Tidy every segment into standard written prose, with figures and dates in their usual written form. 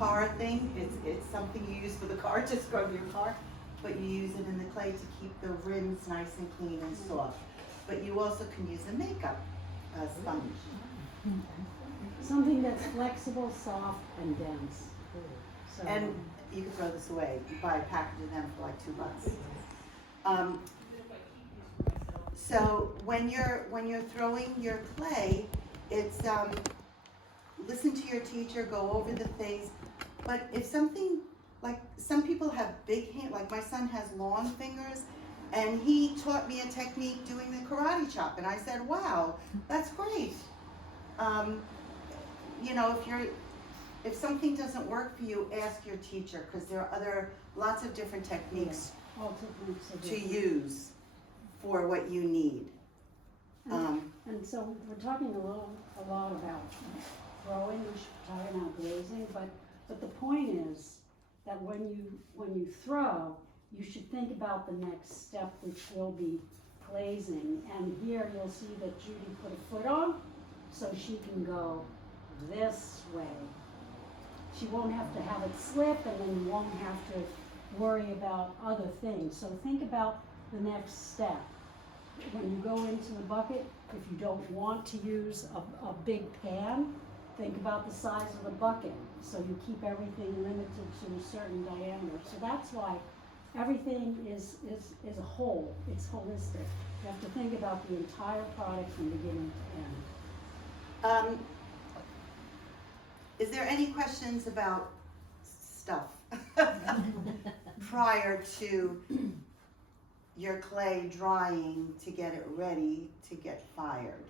car thing. It's something you use for the car to scrub your car, but you use it in the clay to keep the rims nice and clean and soft. But you also can use a makeup sponge. Something that's flexible, soft, and dense. So, And you can throw this away. You buy a package of them for like $2. So when you're throwing your clay, it's listen to your teacher, go over the things. But if something, like some people have big hands, like my son has long fingers, and he taught me a technique doing the karate chop, and I said, wow, that's great. You know, if something doesn't work for you, ask your teacher, because there are lots of different techniques to use for what you need. And so we're talking a lot about throwing, we should be talking about glazing, but the point is that when you throw, you should think about the next step, which will be glazing. And here you'll see that Judy put a foot on, so she can go this way. She won't have to have it slip, and then you won't have to worry about other things. So think about the next step. When you go into the bucket, if you don't want to use a big pan, think about the size of the bucket. So you keep everything limited to a certain diameter. So that's why everything is a whole. It's holistic. You have to think about the entire product from beginning to end. Is there any questions about stuff prior to your clay drying to get it ready to get fired?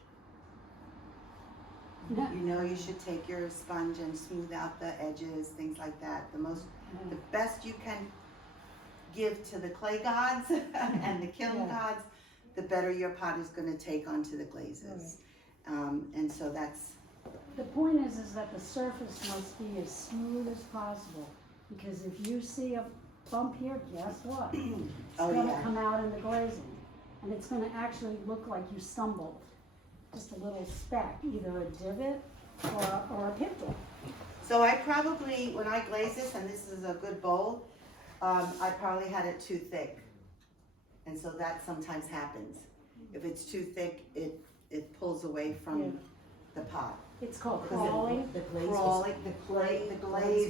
You know, you should take your sponge and smooth out the edges, things like that. The best you can give to the clay gods and the kiln gods, the better your pot is going to take onto the glazes. And so that's. The point is that the surface must be as smooth as possible, because if you see a bump here, guess what? It's going to come out in the glazing, and it's going to actually look like you stumbled. Just a little speck, either a divot or a pimple. So I probably, when I glaze this, and this is a good bowl, I probably had it too thick. And so that sometimes happens. If it's too thick, it pulls away from the pot. It's called crawling. The glaze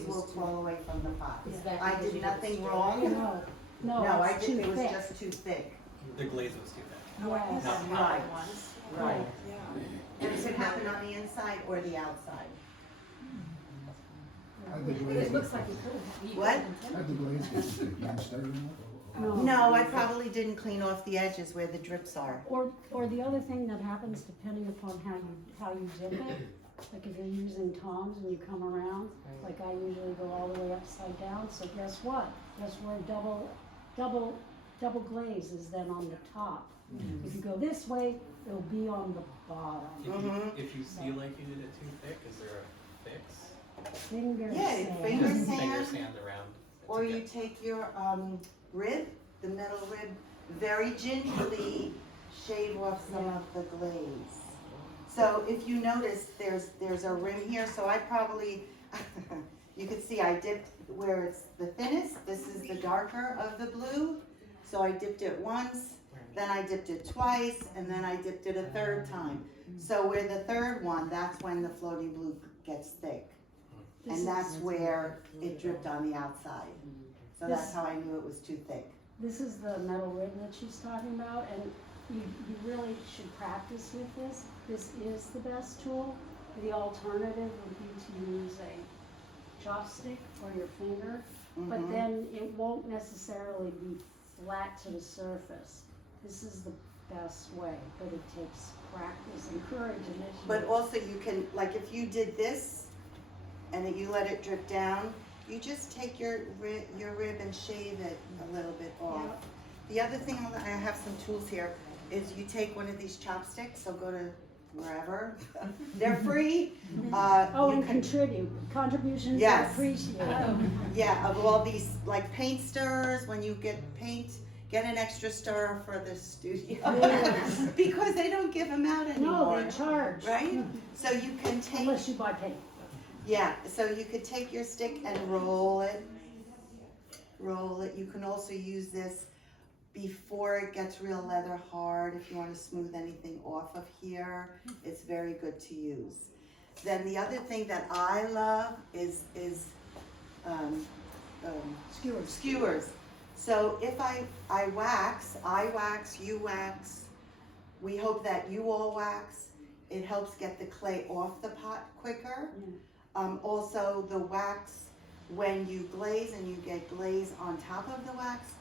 will crawl away from the pot. I did nothing wrong. No, I it's didn't. too It was thick. just too thick. The glaze was too thick. Yes. Right. Right. Yeah. And it could happen on the inside or the outside. It looks like What? Had the glaze get thick instead of No, I probably didn't clean off the edges where the drips are. Or the other thing that happens, depending upon how you dip it, like if you're using tongs and you come around, like I usually go all the way upside down. So guess what? Guess where double glaze is then on the top. If you go this way, it'll be on the bottom. If you feel like you did it too thick, is there a fix? Finger Yeah, sand. finger Finger sand. sand around. Or you take your rib, the metal rib, very gingerly shave off some of the glaze. So if you notice, there's a rim here, so I probably, you can see I dipped where it's the thinnest. This is the darker of the blue. So I dipped it once, then I dipped it twice, and then I dipped it a third time. So where the third one, that's when the floating blue gets thick. And that's where it dripped on the outside. So that's how I knew it was too thick. This is the metal rib that she's talking about, and you really should practice with this. This is the best tool. The alternative would be to use a chopstick or your finger, but then it won't necessarily be flat to the surface. This is the best way, but it takes practice and courage initially. But also you can, like if you did this and then you let it drip down, you just take your rib and shave it a little bit off. Yep. The other thing, I have some tools here, is you take one of these chopsticks, so go to wherever, they're free. And contributions are appreciated. Yeah, of all these, like paint stirrers, when you get paint, get an extra stirrer for the studio. Yes. Because they don't give them out anymore. No, they charge. Right? So you can take, Unless you buy paint. Yeah, so you could take your stick and roll it. Roll it. You can also use this before it gets real leather hard. If you want to smooth anything off of here, it's very good to use. Then the other thing that I love is Skewers. skewers. So if I wax, you wax, we hope that you all wax. It helps get the clay off the pot quicker. Yeah. Also the wax, when you glaze and you get glaze on top of the wax,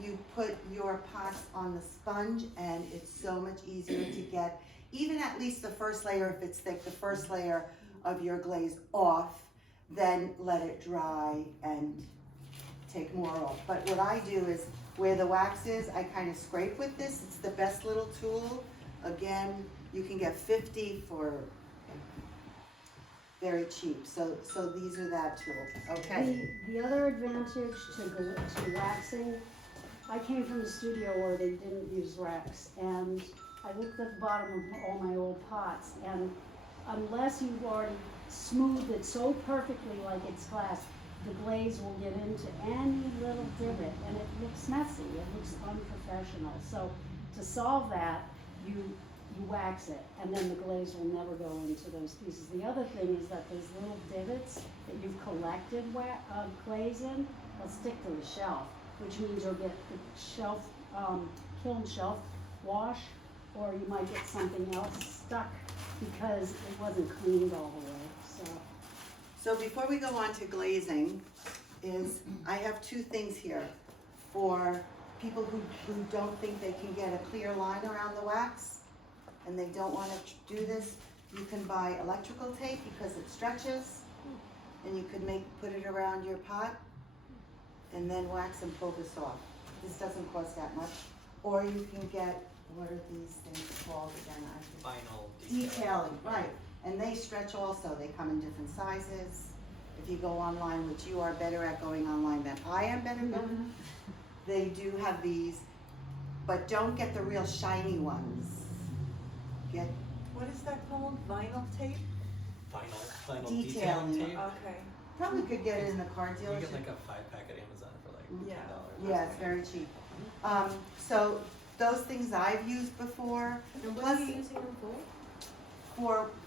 you put your pots on the sponge and it's so much easier to get, even at least the first layer, if it's thick, the first layer of your glaze off, then let it dry and take more off. But what I do is, where the wax is, I kind of scrape with this. It's the best little tool. Again, you can get 50 for very cheap. So these are that tool, okay? The other advantage to waxing, I came from a studio where they didn't use wax, and I looked at the bottom of all my old pots, and unless you've already smoothed it so perfectly like it's glass, the glaze will get into any little divot, and it looks messy, it looks unprofessional. So to solve that, you wax it, and then the glaze will never go into those pieces. The other thing is that those little divots that you've collected glaze in, will stick to the shelf, which means you'll get the shelf, kiln shelf wash, or you might get something else stuck because it wasn't cleaned all the way, So before we go on to glazing, I have two things here for people who don't think they can get a clear line around the wax and they don't want to do this. You can buy electrical tape because it stretches, and you could put it around your pot and then wax and pull this off. This doesn't cost that much. Or you can get, what are these things called again? Vinyl Detailing, right. And they stretch also. They come in different sizes. If you go online, which you are better at going online than I am better going, they do have these, but don't get the real shiny ones. Get What is that called? Vinyl tape? Vinyl Detailing. detailing tape. Okay. Probably could get it in the car You dealership. get like a 5-pack at Amazon for like $10. Yeah, it's very cheap. So those things I've used before. And what Plus, are you using them for?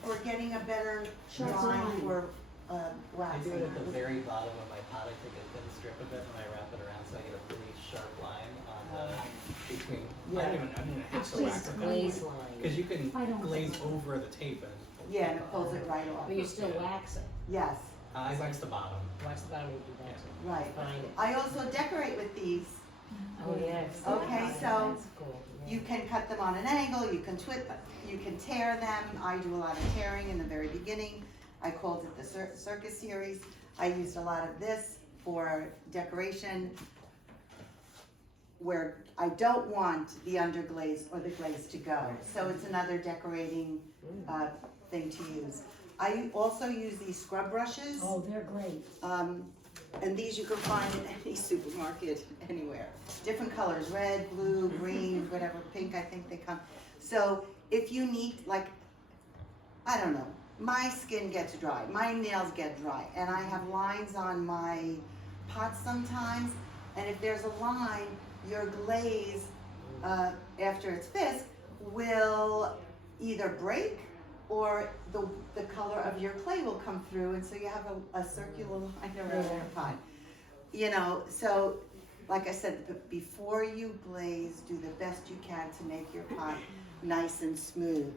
for getting a better Sharp line line. for I waxing. do it at the very bottom of my pot. I take a thin strip of it and I wrap it around so I get a really sharp line on the between. Yeah. I don't even have to It's wax just it glaze line. because you can I don't glaze know. over the tape and. Yeah, and it pulls it right off. But you still wax it. Yes, I wax the bottom. Wax the bottom, you do wax it. right. Find it. I also decorate with these. Oh, yeah. I've seen Okay, that. so That's cool. Yeah. You can cut them on an angle, you can twist, you can tear them. I do a lot of tearing in the very beginning. I called it the circus series. I used a lot of this for decoration where I don't want the underglaze or the glaze to go. So it's another decorating thing to use. I also use these scrub brushes. so, they're great. And these you can find in any supermarket, anywhere. Different colors, red, blue, green, whatever, pink, I think they come. So if you need, like, I don't know, my skin gets dry, my nails get dry, and I have lines on my pots sometimes, and if there's a line, your glaze, after it's fixed, will either break or the color of your clay will come through, and so you have a circular line around your pot. You know, so like I said, before you glaze, do the best you can to make your pot nice and smooth.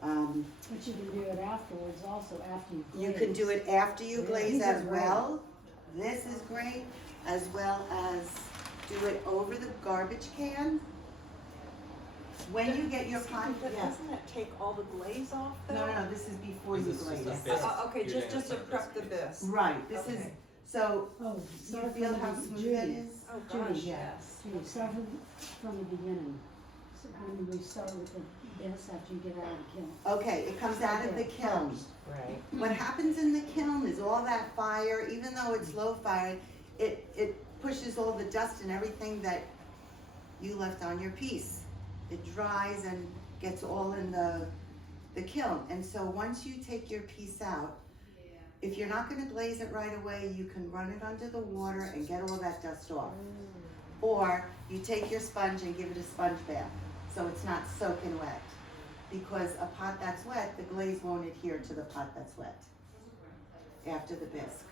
But you can do it afterwards also, after you glaze. You can do it after you glaze These as are great. well. This is great, as well as do it over the garbage can. When you get your pot, But yeah. doesn't that take all the glaze off though? No, this is before you This is just a glaze. bisque. Okay, You're just doing to some prep the biscuits. bisque. Right, this is, Okay. so, Oh, you start feel from how the smooth that Judy. is? Oh, Judy, gosh, yeah. yes. Judy, start from the beginning. So when we start with the this after you get out of the kiln. Okay, it comes out of the kiln. Right. What happens in the kiln is all that fire, even though it's low fire, it pushes all the dust and everything that you left on your piece. It dries and gets all in the kiln. And so once you take your piece out, If you're not gonna glaze it right away, you can run it under the water and get all that dust off. Or you take your sponge and give it a sponge bath, so it's not soaking wet. Because a pot that's wet, the glaze won't adhere to the pot that's wet after the bisque,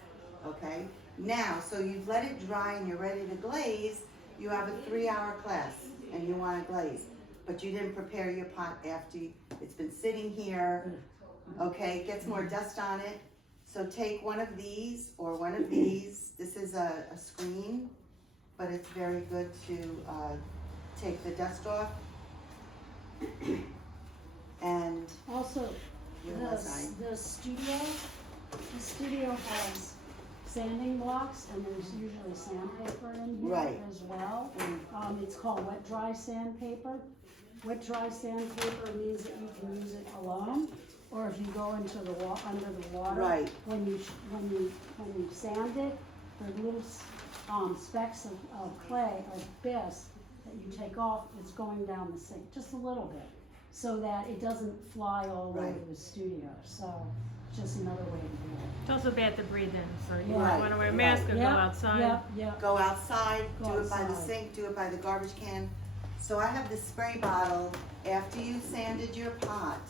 okay? Now, so you've let it dry and you're ready to glaze, you have a 3-hour class and you wanna glaze. But you didn't prepare your pot after it's been sitting here, okay? It gets more dust on it. So take one of these or one of these. This is a screen, but it's very good to take the dust off. And Also, where was I? the studio has sanding blocks, and there's usually sandpaper in here Right. as well. Mm. It's called wet dry sandpaper. Wet dry sandpaper means that you can use it alone, or if you go into the under the water. Right. When you sand it, the little specks of clay or bisque that you take off, it's going down the sink just a little bit, so that it doesn't fly all over Right. the studio. So just another way to do it. It's also bad to breathe in, so you Right. want to wear a mask or go Yep, outside. Yep. Go outside, Go do it by the outside. sink, do it by the garbage can. So I have this spray bottle. After you sanded your pot,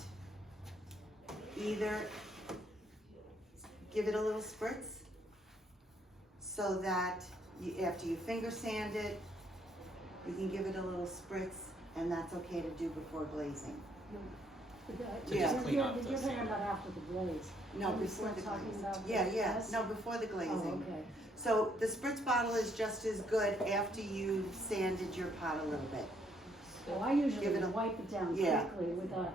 either give it a little spritz so that after you finger sand it, you can give it a little spritz, and that's okay to do before glazing. To Yeah. just clean up the You're talking sand. about after the glaze. No, Are we before still the talking glazing. about Yeah, the yeah, glaze? no, before the glazing. Oh, okay. So the spritz bottle is just as good after you sanded your pot a little bit. Well, I usually Give it a- wipe it down Yeah. quickly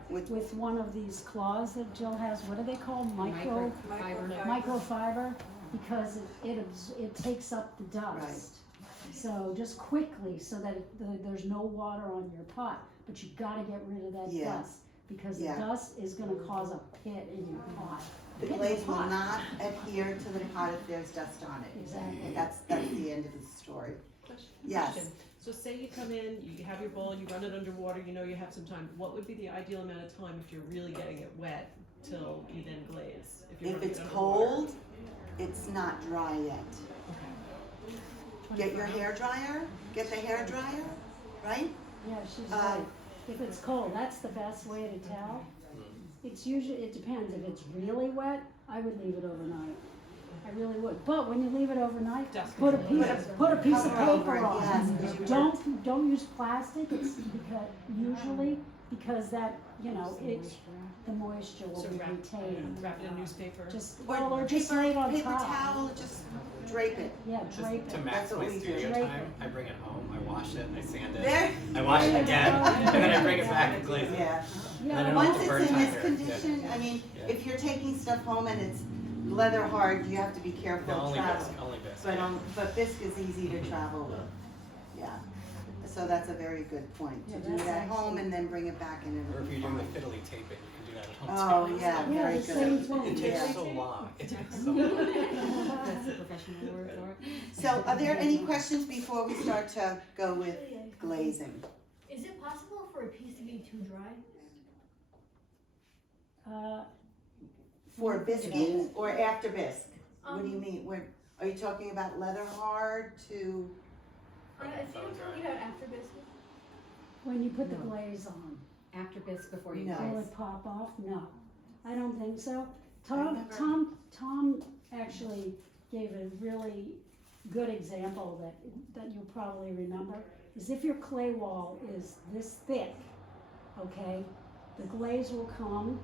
With- with one of these claws that Jill has. What are they called? Microfiber. Microfiber, because it takes up the dust. So just quickly, so that there's no water on your pot, but you gotta get rid of that Yeah. dust, because the Yeah. dust is gonna cause a pit in your pot. The Pit in glaze the will pot. not adhere to the pot if there's dust on it. Exactly. That's the end of the story. Yes. Question. So say you come in, you have your bowl, you run it underwater, you know you have some time. What would be the ideal amount of time if you're really getting it wet till you then glaze? you're If running it's it underwater? cold, it's not dry yet. Get your hair dryer, get the hair dryer, right? Yeah, she's Uh, right. If it's cold, that's the best way to tell. It depends. If it's really wet, I would leave it overnight. I really would. But when you leave it overnight, Dust put a control. piece of Cover over paper it, on yes, it. 'cause you Don't use plastic. It's because that, the moisture will So be wrap retained. it in newspaper. Just Or just paper, lay it on paper top. towel, just drape it. Yeah, Just drape to it. max That's what my we do. studio Drape time, it. I bring it home, I wash it, I sand it, There. I wash it There you again, go. and then I bring it back and glaze it. Yeah. And then Yeah, it Once won't it's burn in time this here. condition, Yeah. I mean, Yeah. if you're taking stuff home and it's leather hard, you have to be No, careful of only travel. bisque, only bisque. But yeah. but bisque is easy to travel with. Yeah. So that's a very good point. Yeah, To do it that's at home actually- and then bring it back and Or it'll if be you're doing fine. the fiddly tape it, you can do that at home Oh, too. yeah, Yeah, very the good. same It thing. takes Yeah. so long, it takes so long. That's the professional word for it. So are there any questions before we start to go with glazing? Is it possible for a piece to be too dry? For bisquing or after bisque? What do you mean? Are you talking about leather hard to? I think I'm talking about after biscuit. When you put the glaze on. After bisque, before you No. glaze. Will it pop off? No, I don't think so. never- Tom actually gave a really good example that you'll probably remember, is if your clay wall is this thick, okay, the glaze will come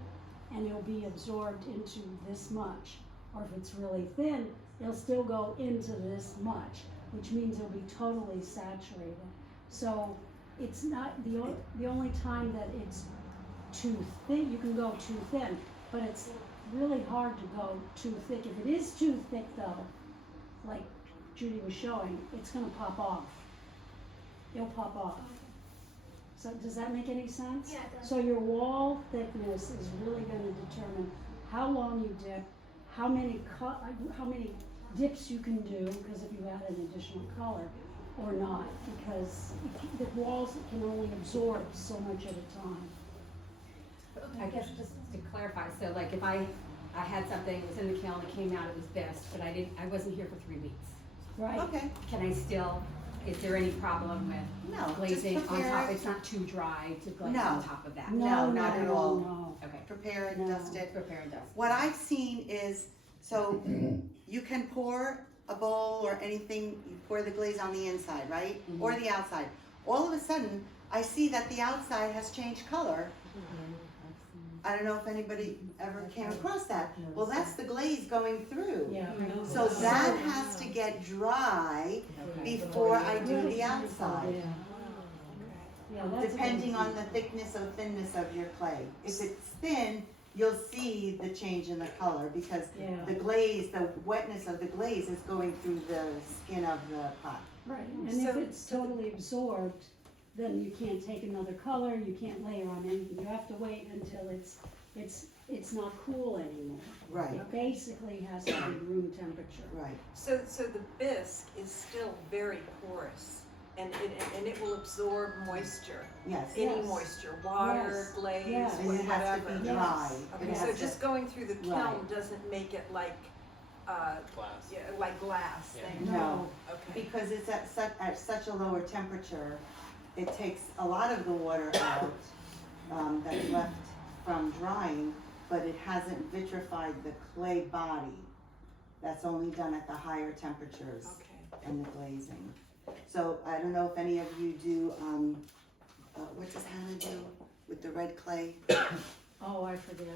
and it'll be absorbed into this much. Or if it's really thin, it'll still go into this much, which means it'll be totally saturated. So it's not, the only time that it's too thin, you can go too thin, but it's really hard to go too thick. If it is too thick though, like Judy was showing, it's gonna pop off. It'll pop off. So does that make any sense? Yeah, it does. So your wall thickness is really gonna determine how long you dip, how many dips you can do, because if you add an additional color or not, because the walls can only absorb so much at a time. I guess just to clarify, so like if I I had something, it was in the kiln, it came out, it was best, but I wasn't here for 3 weeks. Right. Okay, Can I still, is there any problem with no, just glazing on prepare top? it, It's not too dry to glaze No. on top of that? No, not at all. No. Okay, prepare it, No. dust it. prepare and dust. What I've seen is, so you can pour a bowl or anything, you pour the glaze on the inside, right? Or the outside. All of a sudden, I see that the outside has changed color. I don't know if anybody ever came across that. Well, that's the glaze going through. Yeah. So that has to get dry before I do the outside, Yeah, that's a depending good on the thickness or thinness of your clay. If it's thin, you'll see the change in the color because Yeah. the glaze, the wetness of the glaze is going through the skin of the pot. Right, and if So- it's totally absorbed, then you can't take another color, you can't layer on anything, you have to wait until it's not cool anymore. Right, It basically has to be room temperature. right. So the bisque is still very porous, and it will absorb moisture, Yes. any Yes. moisture, water, Yes. glaze, Yes. And it has to whatever. be Yes. dry. It Okay, has so to- just going through the kiln Right. doesn't make it like, Glass. yeah, like glass Yeah. thing? No, Okay. because it's at such a lower temperature, it takes a lot of the water out, that's left from drying, but it hasn't vitrified the clay body. That's only done at the higher temperatures Okay. and the glazing. So I don't know if any of you do, what does Hannah do with the red clay? Oh, I forget.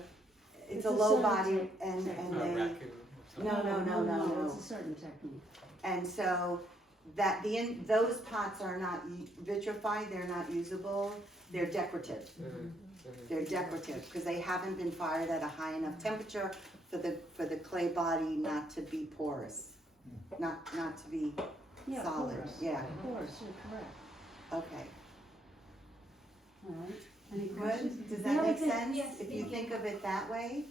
It's It's a a low certain body tech- and technique. A they, raccoon or something. No. It's a certain technique. and so that those pots are not vitrified, they're not usable, they're decorative. They're decorative, because they haven't been fired at a high enough temperature for the clay body not to be porous, not to be Yeah, of solid, course. yeah, Of course, you're correct. okay. All right, any questions? Good, does The that other make thing- sense? yes, If you thank think of it that way?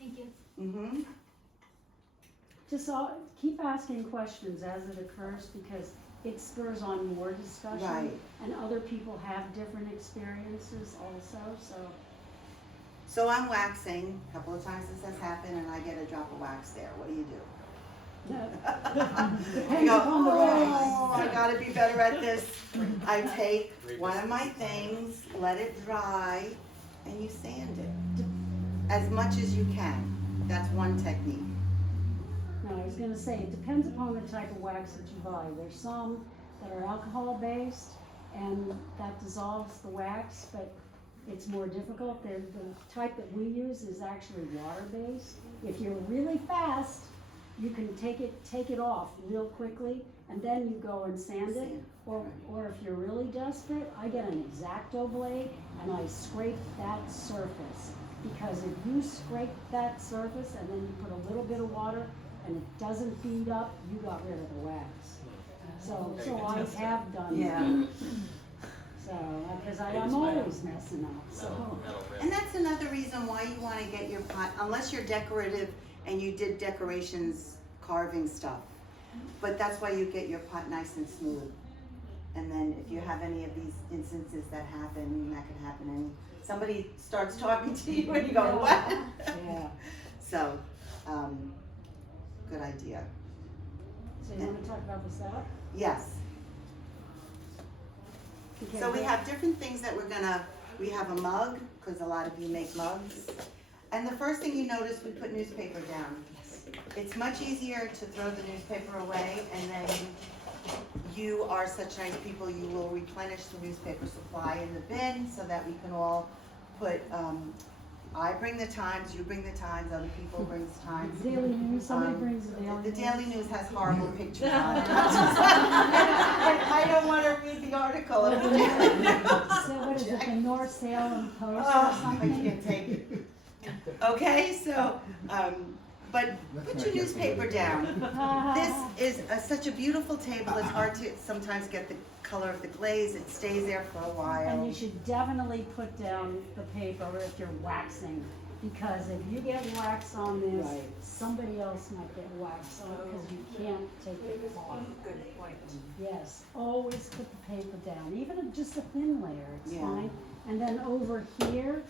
Thank you. Mm-hmm, Just keep asking questions as it occurs because it spurs on more discussion. right. And other people have different experiences also, so. So I'm waxing, a couple of times this has happened, and I get a drop of wax there, what do you do? I Depends go, upon the oh, wax. I gotta be better at this. I take one of my things, let it dry, and you sand it. As much as you can. That's one technique. No, I was gonna say, it depends upon the type of wax that you buy. There's some that are alcohol based and that dissolves the wax, but it's more difficult. The type that we use is actually water based. If you're really fast, you can take it off real quickly and then you go and sand it. Or if you're really desperate, I get an X-Acto blade and I scrape that surface. Because if you scrape that surface and then you put a little bit of water and it doesn't bead up, you got rid of the wax. So I have done Yeah. that. So, because I'm always messing up, so. Metal rim. And that's another reason why you wanna get your pot, unless you're decorative and you did decorations, carving stuff. But that's why you get your pot nice and smooth. And then if you have any of these instances that happen, and that could happen, somebody starts talking to you and you go, what? Yeah. So, good idea. So you wanna talk about the setup? Yes. Okay, So we well, have different things that we have a mug, because a lot of you make mugs. And the first thing you notice, we put newspaper down. It's much easier to throw the newspaper away, and then you are such nice people, you will replenish the newspaper supply in the bin so that we can all put, I bring the Times, you bring the Times, other people bring the Times. Daily News, somebody brings the Daily News. The Daily News has horrible pictures on it. I don't wanna read the article of the Daily News. So what is it, the North Salem Post or Oh, I something? can't take it. Okay, so, but put your newspaper down. This is such a beautiful table, it's hard to sometimes get the color of the glaze, it stays there for a And while. you should definitely put down the paper if you're waxing, because if you get wax on this, Right. somebody else might get wax on it, because you can't take it off. Good point. Yes, always put the paper down, even if just a thin layer, it's Yeah. fine. And then over here,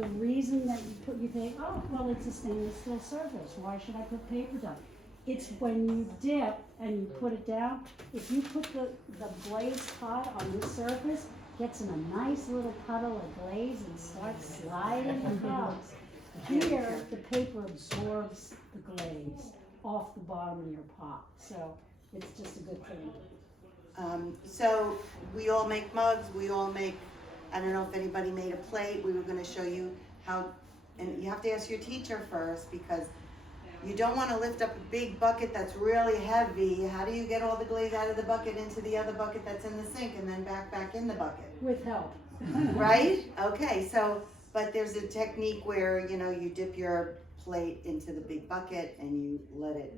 the reason that you think, oh, well, it's a stainless steel surface, why should I put paper down? It's when you dip and you put it down, if you put the glaze pot on this surface, gets in a nice little puddle of glaze and starts sliding across. Here, the paper absorbs the glaze off the bottom of your pot, so it's just a good thing. So we all make mugs, we all make, I don't know if anybody made a plate, we were gonna show you how, and you have to ask your teacher first, because you don't wanna lift up a big bucket that's really heavy. How do you get all the glaze out of the bucket into the other bucket that's in the sink and then back in the bucket? With help. Right? Okay, so, but there's a technique where, you dip your plate into the big bucket and you let it,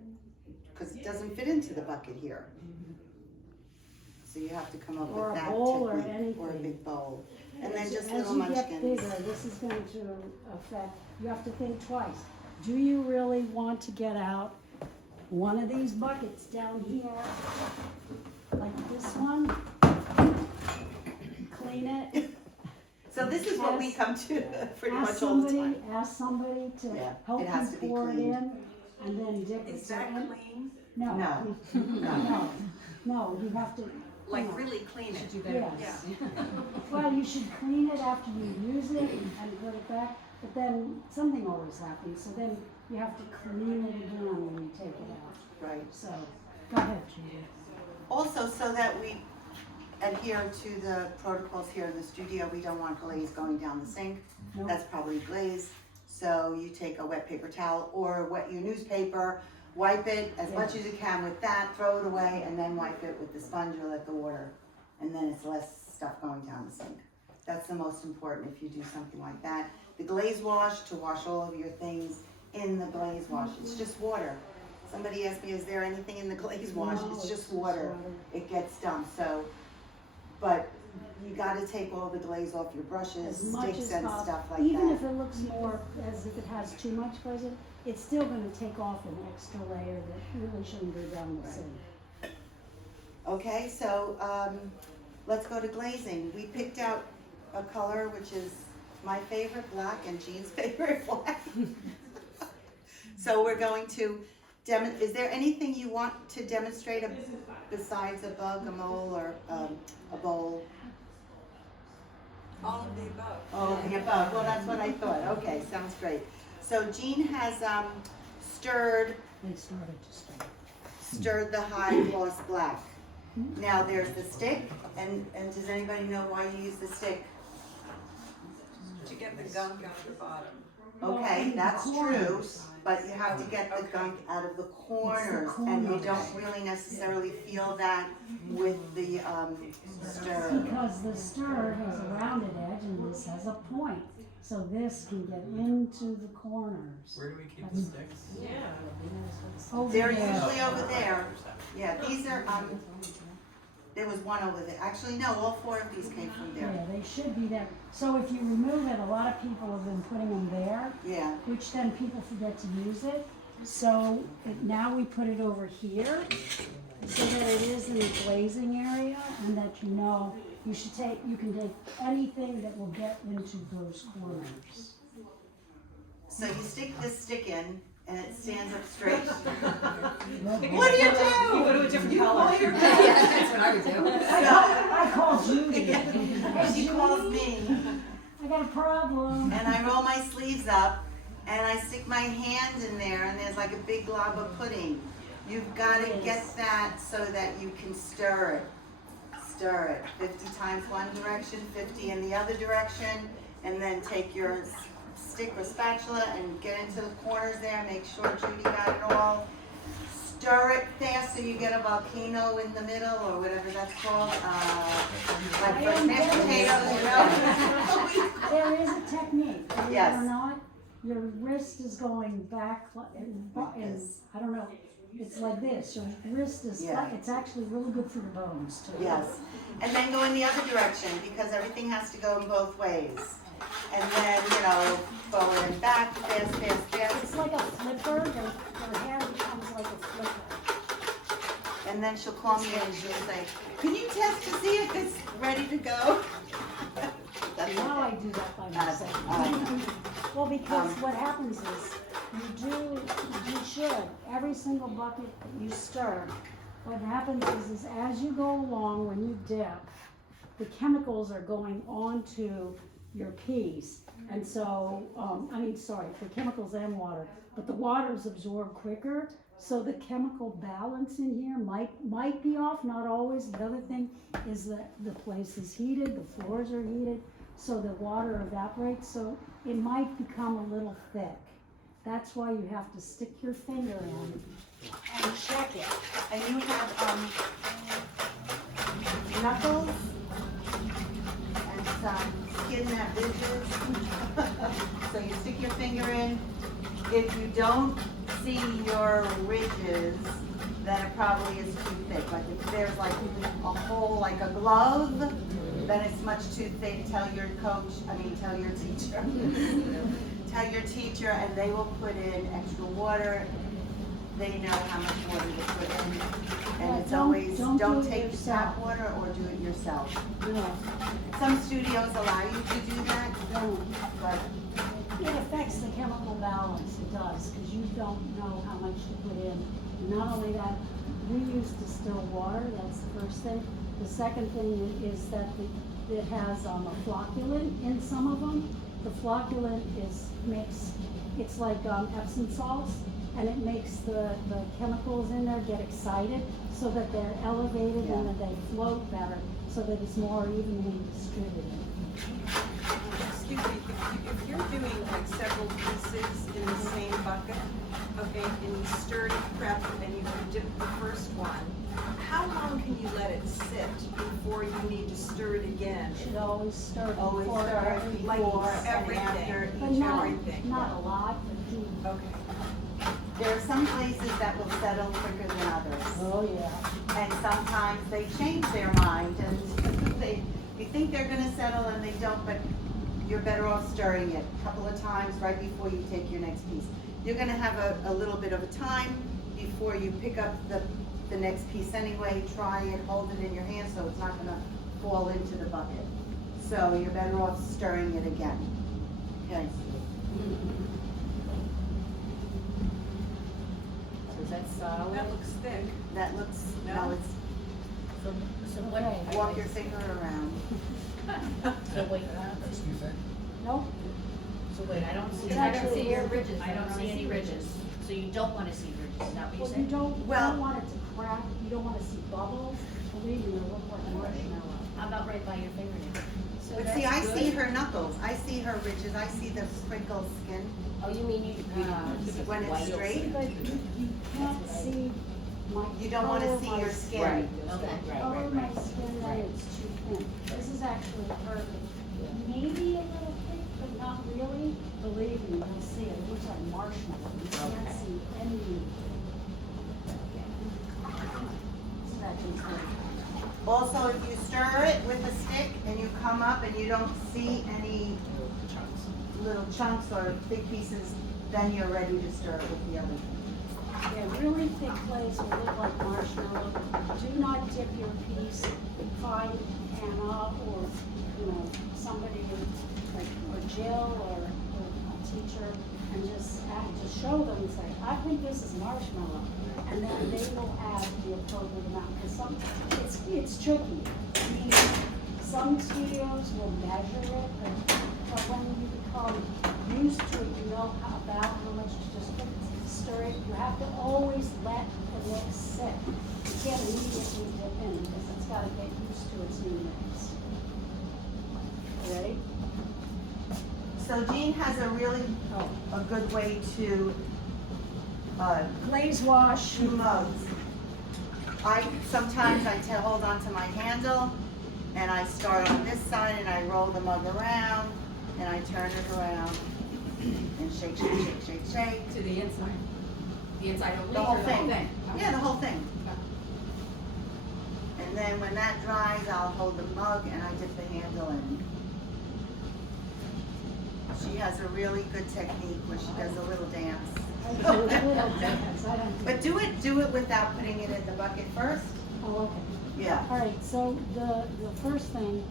because it doesn't fit into the bucket here. So you have to come up Or with a that bowl or technique, anything. or a big bowl. And then just As little you get munchkins. bigger, this is going to affect, you have to think twice. Do you really want to get out one of these buckets down here, like this one? Clean it. So this is what we Ask- come to pretty Ask much all the somebody, time. ask somebody to Yeah, help it has to you be pour it cleaned. in, and then dip it. Is that in. clean? No. No. No, you have to. Like no. really clean it? Do better. Yes. Yeah. Well, you should clean it after you use it and put it back, but then something always happens, so then you have to clean it again when you take it out. Right. So, go ahead, Judy. Also, so that we adhere to the protocols here in the studio, we don't want glaze going down the sink. Nope. That's probably glaze. So you take a wet paper towel or wet your newspaper, wipe it as much as you can with that, throw it away, and then wipe it with the sponge or let the water, and then it's less stuff going down the sink. That's the most important if you do something like that. The glaze wash, to wash all of your things in the glaze wash, it's just water. Somebody asked me, is there anything in the glaze wash? No, It's just water. It gets dumped, so, but you gotta take all the glaze off your brushes, As much sticks as and possible. stuff like Even that. if it looks more as if it has too much glaze in it, it's still gonna take off an extra layer that really shouldn't go down the sink. Okay, so, let's go to glazing. We picked out a color which is my favorite, black, and Jean's favorite, black. So we're going to is there anything you want to demonstrate besides a bug, a mole, or a bowl? All of the above. All of the above. Well, that's what I thought. Okay, sounds great. So Jean has stirred They started to stirred the high gloss black. Now there's the stick, and does anybody know why you use the stick? To get the gunk out the bottom. Okay, that's true, corners. but you have to get the gunk out of the corners, and you don't really necessarily feel that with the stir. Because the stir has a rounded edge and this has a point, so this can get into the corners. Where do we keep the sticks? Over They're there. usually over there. Yeah, these are, there was one over there. Actually, no, all four of these came from Yeah, there. they should be there. So if you remove it, a lot of people have been putting them there, Yeah, which then people forget to use it. So now we put it over here, so that it is in the glazing area, and that you can take anything that will get into those corners. so you stick this stick in, and it stands up straight. What What do you do? You go to a different You color. call your That's what I would do. I call Judy. Hey, She Judy, calls me, I got a problem. and I roll my sleeves up, and I stick my hand in there, and there's like a big glob of pudding. You've got to get that so that you can stir it. Stir it 50 times one direction, 50 in the other direction, and then take your stick or spatula and get into the corners there. Make sure Judy got it all. Stir it fast so you get a volcano in the middle, or whatever that's called. Like for mashed potatoes, you know? There is a technique, believe it Yes. or not, your wrist is going back, and I don't know, it's like this, your wrist is, Yeah. it's actually really good for the bones too. Yes, and then go in the other direction, because everything has to go in both ways. And then, forward and back, fast, fast, fast. It's like a flipper, their hair becomes like a flipper. And then she'll call me and she'll say, can you test to see if it's ready to go? That's now I do that by myself. Well, because what happens is, you should, every single bucket that you stir, what happens is as you go along, when you dip, the chemicals are going onto your piece. And so, the chemicals and water, but the water's absorbed quicker, so the chemical balance in here might be off, not always. The other thing is that the place is heated, the floors are heated, so the water evaporates, so it might become a little thick. That's why you have to stick your finger in and check it. And you have, knuckles and some skin that ridges. So you stick your finger in. If you don't see your ridges, then it probably is too thick. Like if there's like a hole like a glove, then it's much too thick. Tell your teacher. Tell your teacher and they will put in extra water. They know how much water to put in. And Yeah, it's always, don't do don't it take the yourself. tap water or do it yourself. Yeah, Some studios allow you to do that, don't. but It affects the chemical balance, it does, because you don't know how much to put in. Not only that, we use distilled water, that's the first thing. The second thing is that it has a flocculant in some of them. The flocculant it's like Epsom salts, and it makes the chemicals in there get excited so that they're elevated and that they float better, so that it's more evenly distributed. Excuse me, if you're doing like several pieces in the same bucket, okay, and you stir it prep and you dip the first one, how long can you let it sit before you need to stir it again? Should always stir always before start every before piece. and everything. after But each not, everything. not a lot, but do. Okay. There are some places that will settle quicker than others. Oh, yeah. And sometimes they change their mind and you think they're gonna settle and they don't, but you're better off stirring it a couple of times right before you take your next piece. You're gonna have a little bit of a time before you pick up the next piece anyway. Try it, hold it in your hand so it's not gonna fall into the bucket. So you're better off stirring it again. Okay. So is that solid? That looks thick. That looks, no, No? it's, So what? Okay. walk your finger around. So wait, Excuse that? Nope. so wait, I don't see, It's I don't actually see your very- ridges, I don't see any ridges. So you don't wanna see ridges, is that what Well, you you said? don't Well- want it to crack, you don't wanna see bubbles. Believe me, they look like marshmallow. How about right by your fingernail? So But that's see, I good. see her knuckles, I see her ridges, I see the sprinkled skin. Oh, you mean you, When it's straight? But you can't see my. You don't wanna color see my your skin. Okay, Color my skin, then it's too thin. This is actually perfect. Maybe a little thick, but not really. Believe me, you'll see it. It looks like marshmallow. You can't see any. This is actually perfect. Also, if you stir it with a stick and you come up and you don't see any little chunks or big pieces, then you're ready to stir it with the other. Yeah, really thick glaze will look like marshmallow. Do not dip your piece. Find Anna or, somebody like, or Jill or a teacher and just show them and say, I think this is marshmallow. And then they will add the appropriate amount. Because it's tricky. I mean, some studios will measure it, but when you become used to it, you know about how much to just put, stir it. You have to always let the mix sit. You can't immediately dip in because it's got to get used to its new mix. Ready? So Jean has a really, a good way to, Glaze wash. do mugs. Sometimes I hold on to my handle and I start on this side and I roll the mug around and I turn it around and shake, shake, shake, shake, shake. To the inside. The inside only, The or whole thing. Okay. Yeah, the whole thing. And then when that dries, I'll hold the mug and I dip the handle in. She has a really good technique where she does a little dance. I do a little dance. I don't do But do it without putting it in the bucket first. Oh, okay. Yeah. All right, so the first thing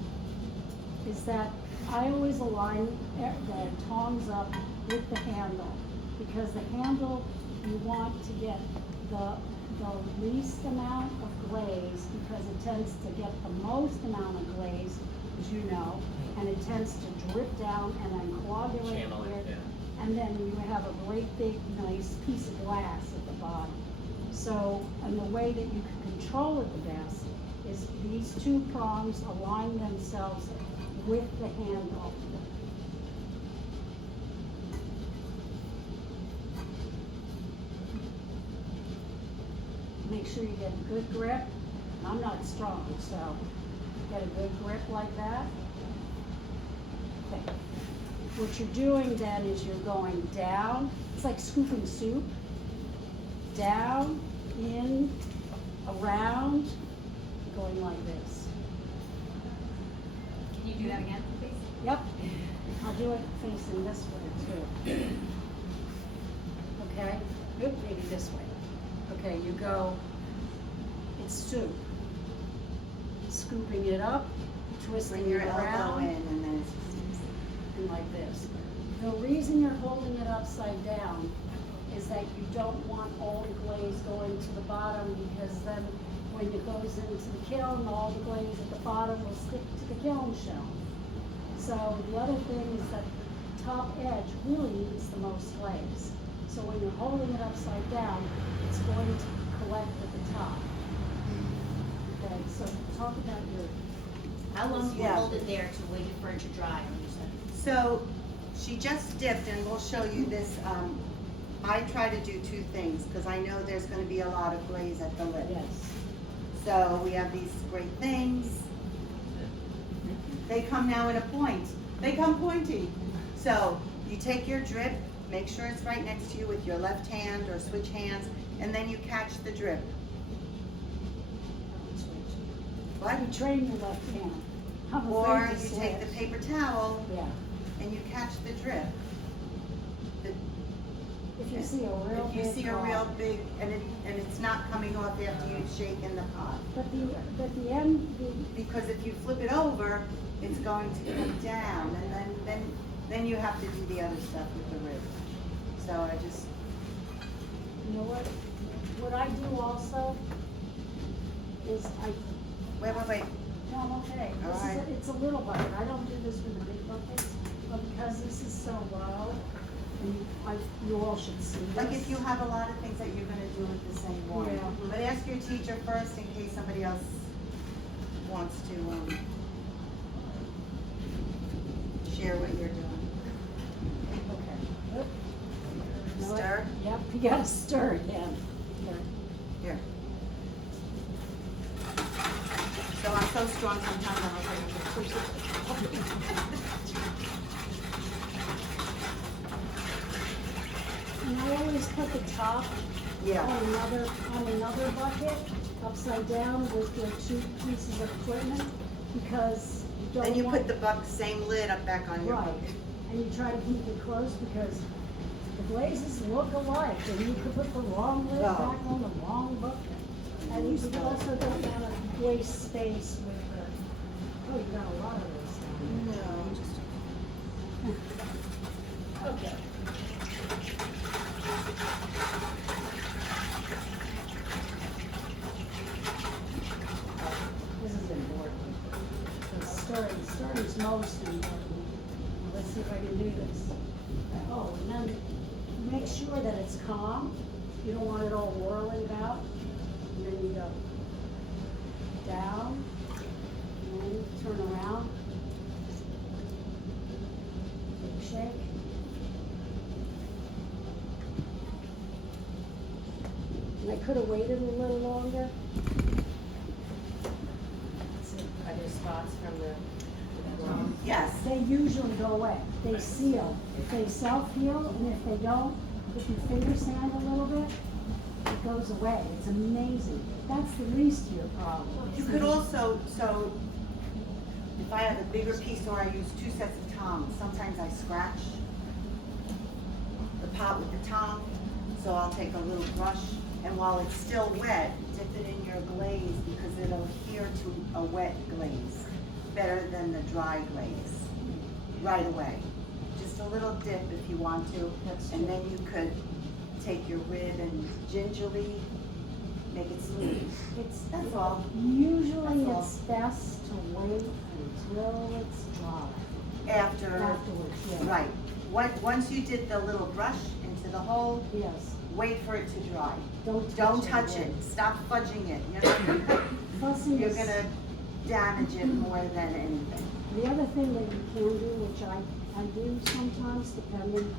is that I always align the tongs up with the handle, because the handle, you want to get the least amount of glaze, because it tends to get the most amount of glaze, as you know, and it tends to drip down and then coagulate Channel it, here. yeah. And then you have a great big, nice piece of glass at the bottom. So, and the way that you can control it the best is these two prongs align themselves with the handle. Make sure you get a good grip. I'm not strong, so get a good grip like that. Okay. What you're doing then is you're going down. It's like scooping soup. Down, in, around, going like this. Can you do that again, please? Yep. I'll do it facing this way too. Okay? Oop, maybe this way. Okay, you go, it's soup. Scooping it up, twisting Bring your it elbow in around, and then and like this. The reason you're holding it upside down is that you don't want all the glaze going to the bottom, because then when it goes into the kiln, all the glaze at the bottom will stick to the kiln shell. So the other thing is that the top edge really needs the most glaze. So when you're holding it upside down, it's going to collect at the top. Okay, so talk about your, How long do you Yeah. hold it there to wait for it to dry, you said? So she just dipped, and we'll show you this. I try to do two things because I know there's going to be a lot of glaze at the lip. yes. So we have these great things. They come now in a point. They come pointy. So you take your drip, make sure it's right next to you with your left hand or switch hands, and then you catch the drip. What? You train your left hand. I'm Or afraid to you take the switch. paper towel Yeah. and you catch the drip. If you see a real If you big see a drop. real big, and it's not coming off after you've shaken the pot. But the end, Because if you flip it over, it's going to come down, and then you have to do the other stuff with the rib. So I just, you know what I do also is wait. no, I'm okay. All This is, right. it's a little bucket. I don't do this with the big buckets, but because this is so low, and you all should see this. Like if you have a lot of things that you're gonna do with the same one. Yeah. But ask your teacher first in case somebody else wants to, share what you're doing. Okay. Oop. You know what? Stir. Yep, you gotta stir again. Here. So I'm so strong sometimes I'm afraid to push it. And I always put the top Yeah. on another bucket, upside down with the two pieces of equipment, because you don't Then you want- put the same lid up back on your Right, bucket. and you try to keep it close, because the glazes look alike, and you could put the wrong lid Oh. back on the wrong bucket. And you also don't wanna waste space with the, oh, you got a lot of this. No. Okay. This is important. Stirring's most important. Let's see if I can do this. Oh, and then make sure that it's calm. You don't want it all whirling about. And then you go down, and then turn around. Take a shake. And I could have waited a little longer. Are there spots from the Yes. They usually go away. They seal. If they self-heal, and if they don't, if you finger sand a little bit, it goes away. It's amazing. That's the least of your problem. You could also, so if I have a bigger piece or I use two sets of tongs, sometimes I scratch the pot with the tongue. So I'll take a little brush, and while it's still wet, dip it in your glaze because it'll adhere to a wet glaze better than the dry glaze. right away. Just a little dip if you want to, and then you could take your rib and gingerly make it smooth. That's all. Usually That's all. it's best to wait until it's dry. Afterwards, yeah. right. Once you did the little brush into the hole, Yes, wait for it to dry. don't Don't touch touch it. it. Stop fudging it. Fussing You're is- gonna damage it more than anything. The other thing that you can do, which I do sometimes, depending,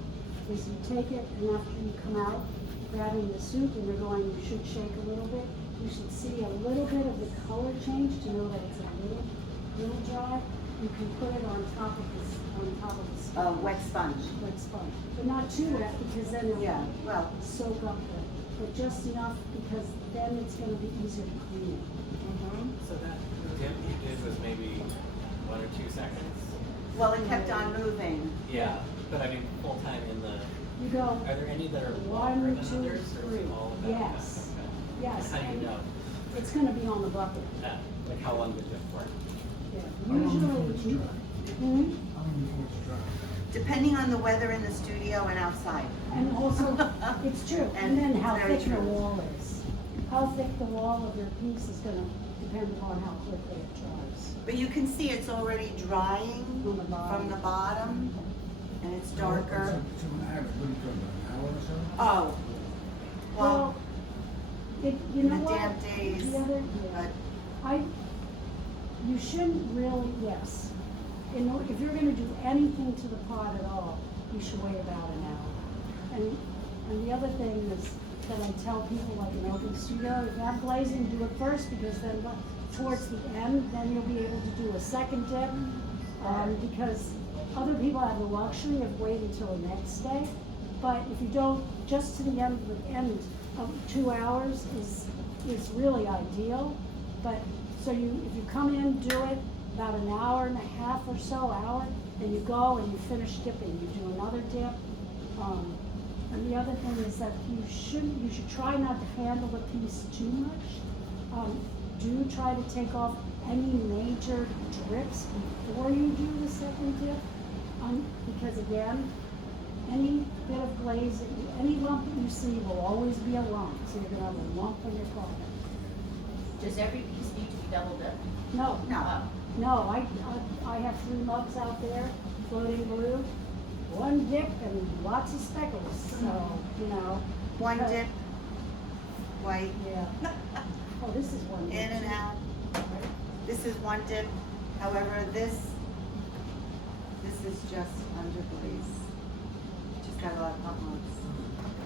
is you take it and after you come out, grabbing the soup and you're going, you should shake a little bit. You should see a little bit of the color change to know that it's a little dry. You can put it on top of the Wet sponge. wet sponge, but not too wet because then it'll Yeah, well, soak up but just enough because then it's gonna be easier to clean it. So that dip you did was maybe 1 or 2 seconds? well, it kept on moving. Yeah, but I mean, full time in the, You go, are there any that are 1, longer than 2, others, or is 3. it all about? Yes. Okay. Yes, How do you and know? it's gonna be on the bucket. Like how long did it work? Yeah, How long before usually, it's dry? Mhm. How long before it's dry? Depending on the weather in the studio and outside. And also, it's true, and then how Very thick the true. wall is. How thick the wall of your piece is gonna depend upon how quickly it dries. But you can see it's already drying From the bottom. from the bottom, and it's So darker. an average, what are you talking about, an hour or so? Oh, well, You in know the what? damp days, The other, but you shouldn't really, yes. If you're gonna do anything to the pot at all, you should wait about an hour. And the other thing is that I tell people like an open studio, if you have glazing, do it first because then towards the end, then you'll be able to do a second dip. Because other people have the luxury of waiting till the next day. But if you don't, just to the end of 2 hours is really ideal. But, so if you come in, do it about an hour and a half or so, then you go and you finish dipping, you do another dip. And the other thing is that you should try not to handle the piece too much. Do try to take off any major drips before you do the second dip. Because again, any bit of glaze, any lump that you see will always be a lump, so you're gonna have a lump on your product. Does every piece need to be double dipped? No, no. no, I have 3 mugs out there, floating blue, 1 dip and lots of speckles, so, you know. One because- dip, white, Yeah. Oh, this is 1 dip. in and out. This is one dip. However, this is just under glaze. Just got a lot of pop marks.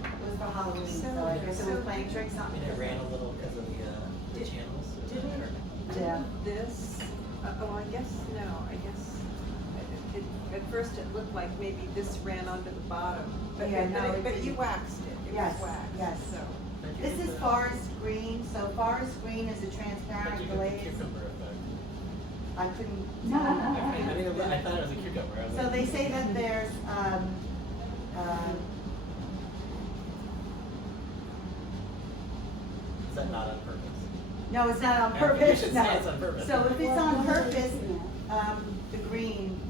It was for Halloween, so I guess it was playing tricks on I mean, it ran a little because of the Did- channels. did it? Yeah. This, oh, I guess, no, I guess, at first it looked like maybe this ran onto the bottom, but, Yeah, no, it but you didn't. waxed it, it Yes, was waxed, yes. so. This is forest green, so forest green is a transparent But you got the glaze. cucumber effect. I couldn't. I mean, I thought it was a cucumber. I was So like, they say that there's, Is that not on purpose? no, it's not on Yeah, you purpose, should no. say it's on purpose. So if it's on What are they purpose, looking the green,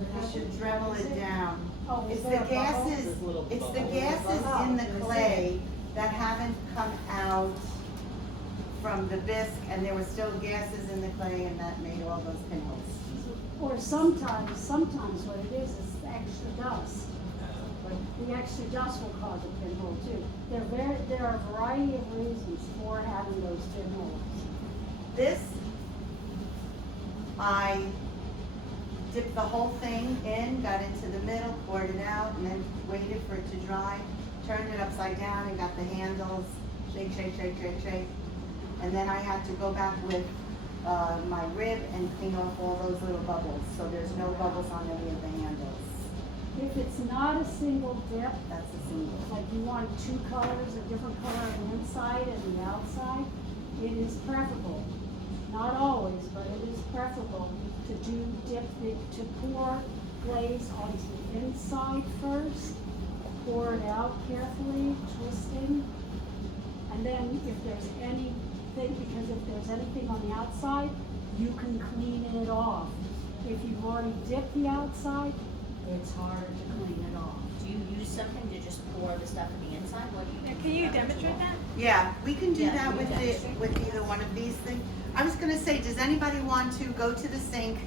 you should Dremel it down. Oh, is It's the there a bubble? gases, This little it's the bubble. gases in the clay that haven't come out from the bisque, and there were still gases in the clay, and that made all those pinholes. Or sometimes what it is extra dust. The extra dust will cause a pinhole too. There are a variety of reasons for having those pinholes. This, I dipped the whole thing in, got into the middle, poured it out, and then waited for it to dry, turned it upside down and got the handles, shake, shake, shake, shake, shake. And then I had to go back with my rib and clean off all those little bubbles, so there's no bubbles on any of the handles. If it's not a single dip, That's a single. like you want 2 colors, a different color on the inside and the outside, it is preferable. Not always, but it is preferable to pour glaze onto the inside first, pour it out carefully, twisting, and then if there's anything, because if there's anything on the outside, you can clean it off if you've already dipped the outside, it's harder to clean it off. Do you use something to just pour the stuff in the inside? What do you? Can you demonstrate that? Yeah, we can do Yeah, that we with can. with either one of these things. I was gonna say, does anybody want to go to the sink,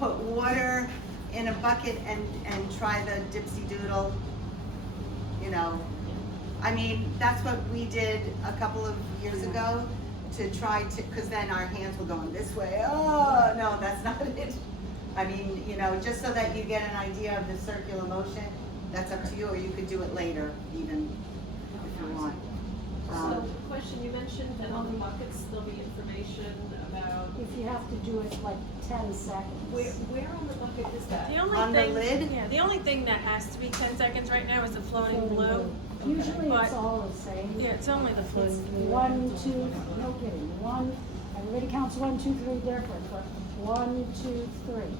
put water in a bucket and try the dipsy doodle? You know, I mean, that's what we did a couple of years ago to try to, cause then our hands were going this way. Oh, no, that's not it. I mean, you know, just so that you get an idea of the circular motion, that's up to you, or you could do it later even if you want. So, question, you mentioned that on the buckets, there'll be information about, If you have to do it like 10 seconds. where on the bucket is that? The only On the thing, lid? yeah, the only thing that has to be 10 seconds right now is the floating blue. Usually it's But- all the same. Yeah, it's only the It's floating blue. 1, 2, no kidding, 1, everybody counts 1, 2, 3 different, but 1, 2, 3.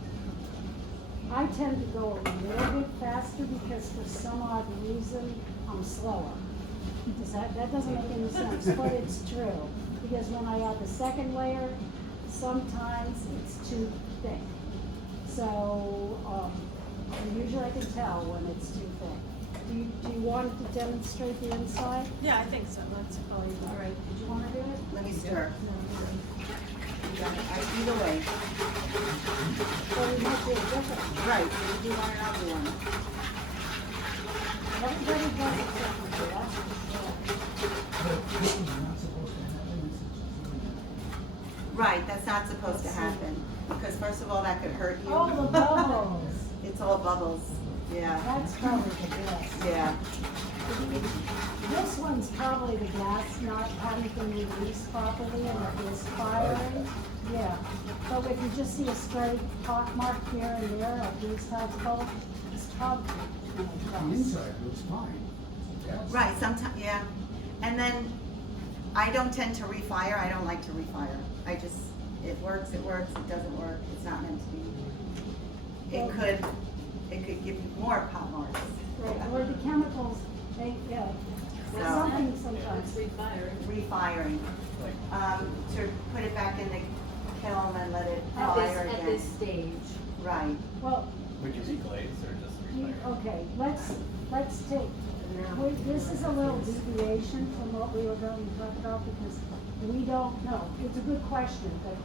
I tend to go a little bit faster because for some odd reason, I'm slower. That doesn't make any sense, but it's true. Because when I add the second layer, sometimes it's too thick. So, usually I can tell when it's too thick. Do you want to demonstrate the inside? Yeah, I think so, that's probably All right. right, did you want to do it? Let me stir. You got it. Either way. Well, we might do it different. Right, you do one and I'll do one. Everybody does it differently, that's for sure. But this is not supposed to happen, this is just. Right, that's not supposed to happen, because first of all, that could hurt you. Oh, the bubbles. It's all bubbles, yeah, That's probably the best. yeah. This one's probably the gas not having been released properly and it is firing. Yeah, but if you just see a stray pock mark here and there of these types of bubbles, it's probably The inside looks fine. Yes. Right, sometimes, yeah. And then, I don't tend to refire, I don't like to refire. I just, it works, it doesn't work, it's not meant to be. It could give you more pop marks. Right, or the chemicals, they, yeah, So- something sometimes. Refiring, to put it back in the kiln and let it fire At again. this stage. Right, Well, Would you be glazed or just refire? okay, let's take, this is a little deviation from what we were going to talk about because we don't know. It's a good question, but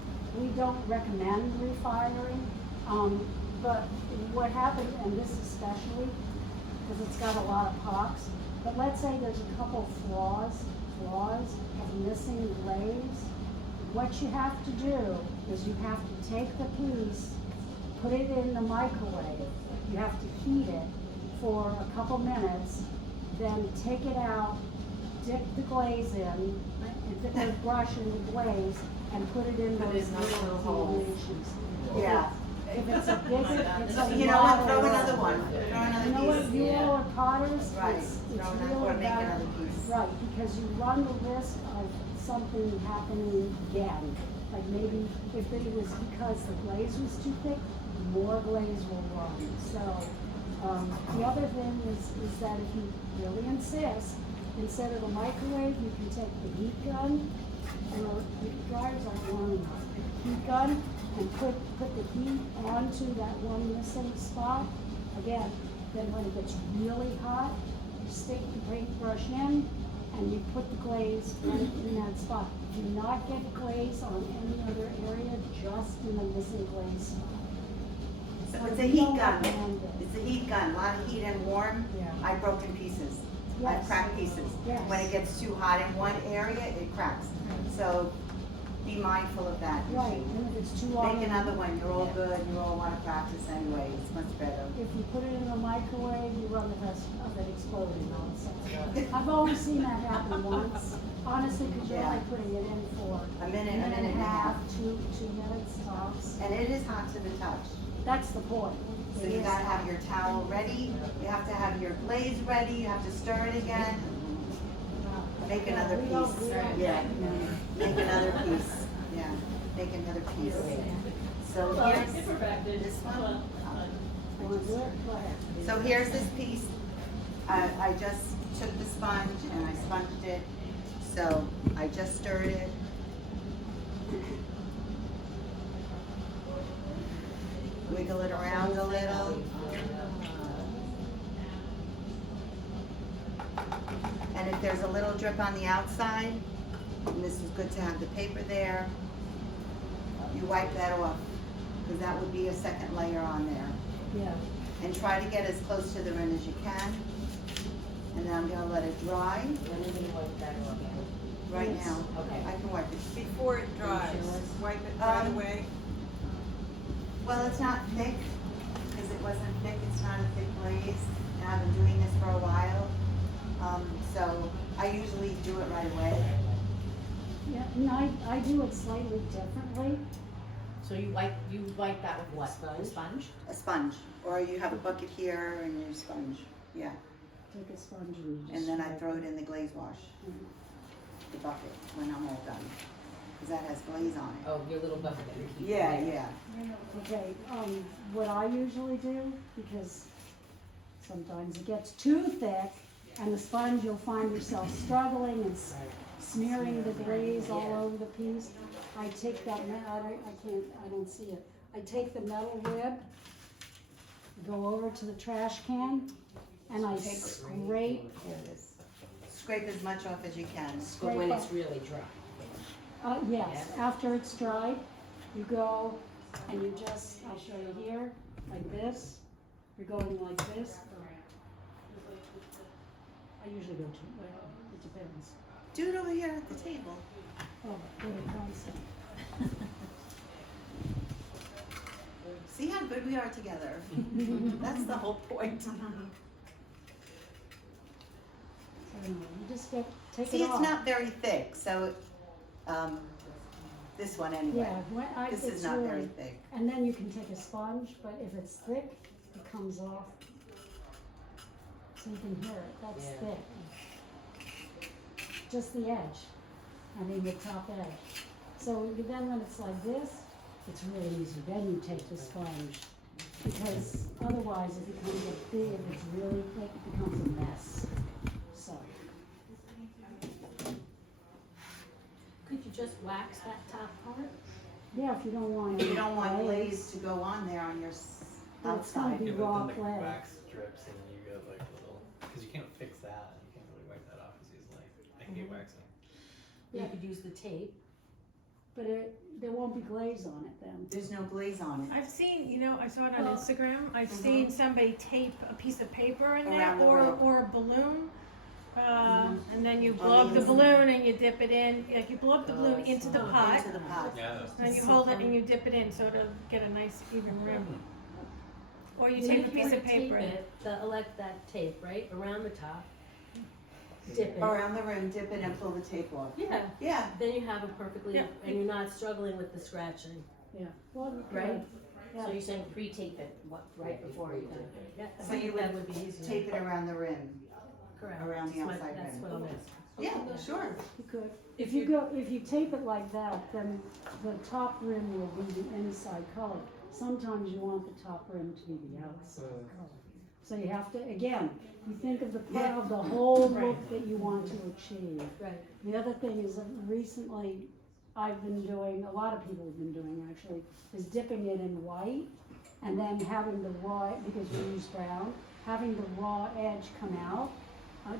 we don't recommend refiring. But what happened, and this especially, because it's got a lot of pocks, but let's say there's a couple flaws of missing glaze. What you have to do is you have to take the piece, put it in the microwave. You have to heat it for a couple minutes, then take it out, dip the glaze in, and dip the brush in the glaze, and put it in Put it those in those little little holes. deviations. yeah. If it's a big, it's a You know what, lot throw of another work. one, throw You know another what, piece. you all are potters, Right, it's throw another, really or make bad. another piece. Right, because you run the risk of something happening again. Like maybe if it was because the glaze was too thick, more glaze will run. So, the other thing is that if you really insist, instead of the microwave, you can take the heat gun, or the dryers aren't warm enough, heat gun, and put the heat onto that one missing spot. Again, then when it gets really hot, you stick the paintbrush in and you put the glaze right in that spot. Do not get glaze on any other area, just in the missing glaze spot. So So it's a we heat don't gun, recommend it. it's a heat gun, a lot of heat and warm, Yeah. I've broken pieces. I've Yes. cracked pieces. Yes. When it gets too hot in one area, it cracks. So be mindful of that. Right, and if it's too long. Make another one, you're all good, you all wanna practice anyway, it's much better. If you put it in the microwave, you run the risk of it exploding nonsense. I've only seen that happen once, honestly, because you're Yeah. only putting it in for A minute and a half. 2 minutes tops. And it is hot to the touch. That's the point. So It you is gotta hot. have your towel ready, you have to have your glaze ready, you have to stir it again. Make another We don't- piece, we don't- yeah, make another pice, yeah, make another piece. So here's this one. Wanna do it? Go ahead. So here's this piece, I just took the sponge and I sponged it, so I just stirred it. wiggle it around a little. And if there's a little drip on the outside, and this is good to have the paper there, you wipe that off, because that would be a second layer on there. Yeah, And try to get as close to the rim as you can. And then I'm gonna let it dry When are you gonna wipe that off? right now. Okay. I can wipe it. Before it dries, wipe it right away. Well, it's not thick, because it wasn't thick, it's not a thick glaze, and I've been doing this for a while. So I usually do it right away. yeah, no, I do it slightly differently. So you wipe that with what? A sponge? A sponge, or you have a bucket here and your sponge, yeah. Take a sponge and just. And then I wipe throw it. it in the glaze wash, Mhm. the bucket, when I'm all done, because that has glaze on it. Oh, your little bucket that you keep. Yeah, yeah. Okay, what I usually do, because sometimes it gets too thick, and the sponge, you'll find yourself struggling and smearing the glaze all over the piece. I take that, I don't see it. I take the metal rib, go over to the trash can, and I scrape, Scrape as much off as you can. But when scrape it's up. really dry. Yes, after it's dried, you go and you just, I'll show you here, like this. You're going like this. I usually go to, well, it depends. Do it over here at the table. Oh, good concept. See how good we are together? That's the whole point. So, you just take See, it it's off. not very thick, so, this one anyway. Yeah, This it's is not very really, thick. and then you can take a sponge, but if it's thick, it comes off. So you can hear it, that's Yeah. thick. Just the edge, I mean the top edge. So then when it's like this, it's really easy, then you take the sponge. Because otherwise, if it becomes a big, if it's really thick, it becomes a mess, so. Could you just wax that top part? Yeah, if you don't want You any don't want glaze, glaze to go on there on your But it's gonna outside. be Yeah, but raw then the clay. wax drips and then you get like little, because you can't fix that and you can't really wipe that off as easily. I hate waxing. Yeah. You could use the tape. But there won't be glaze on it then. There's no glaze on it. I've seen, you know, I saw it on Well- Instagram, I've seen somebody tape a piece of paper in there Around the rib. or a balloon. And then you On blow up the the balloon and you dip it in, like you blow up the balloon into the pot. Into the pot. Yeah. And you hold it and you dip it in so it'll get a nice even rim. Or you take a piece of paper. That tape, right, around the top. Dip it. Around the rim, dip it and pull the tape off. Yeah, Yeah, then you have it perfectly, Yeah. and you're not struggling with the scratching. Yeah. Well, Right? Yeah. So you're saying pre-tape it, right before you do it? Yeah, I So think you that would would be easier. tape it around the rim. Correct. around the That's outside That's rim. what I'm asking. Yeah, sure. You could. If you tape it like that, then the top rim will be the inside color. Sometimes you want the top rim to be the outside color. So you have to, again, you think of the whole look that you want to achieve. Right. The other thing is that recently I've been doing, a lot of people have been doing actually, is dipping it in white and then having the raw, because we use brown, having the raw edge come out,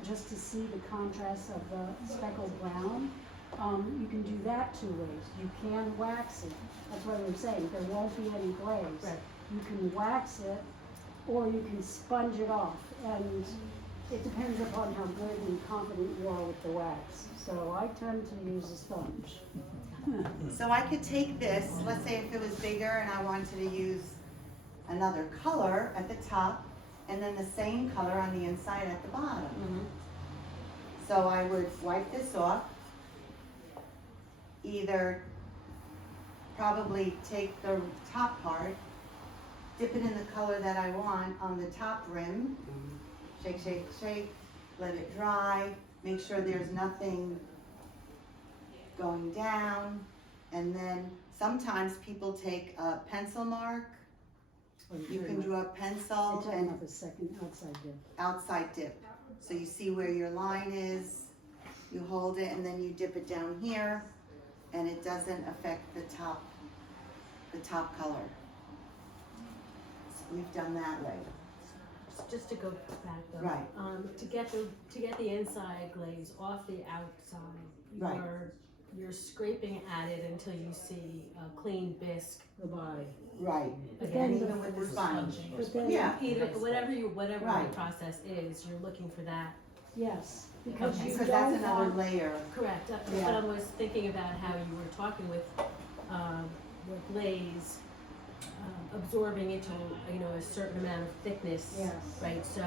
just to see the contrast of the speckled brown. You can do that two ways. You can wax it. That's what I'm saying. There won't be any glaze. Right. You can wax it, or you can sponge it off. And it depends upon how good and confident you are with the wax. So I tend to use a sponge. So I could take this, let's say if it was bigger and I wanted to use another color at the top, and then the same color on the inside at the bottom. So I would wipe this off, either probably take the top part, dip it in the color that I want on the top rim, shake, shake, shake, let it dry, make sure there's nothing going down, and then sometimes people take a pencil mark. You can draw a pencil I'm talking and about the second outside dip. outside dip. So you see where your line is, you hold it, and then you dip it down here, and it doesn't affect the top color. we've done that way. Just to go back though. Right. To get the inside glaze off the outside, Right. you're scraping at it until you see a clean bisque. Goodbye. Right. Again, And even with the sponge. But then, Yeah. Either, whatever your Right. process is, you're looking for that. yes, because Okay. you Because don't that's another want, layer. Correct, Yeah. but I was thinking about how you were talking with glaze, absorbing into, a certain amount of thickness. yes. Right, so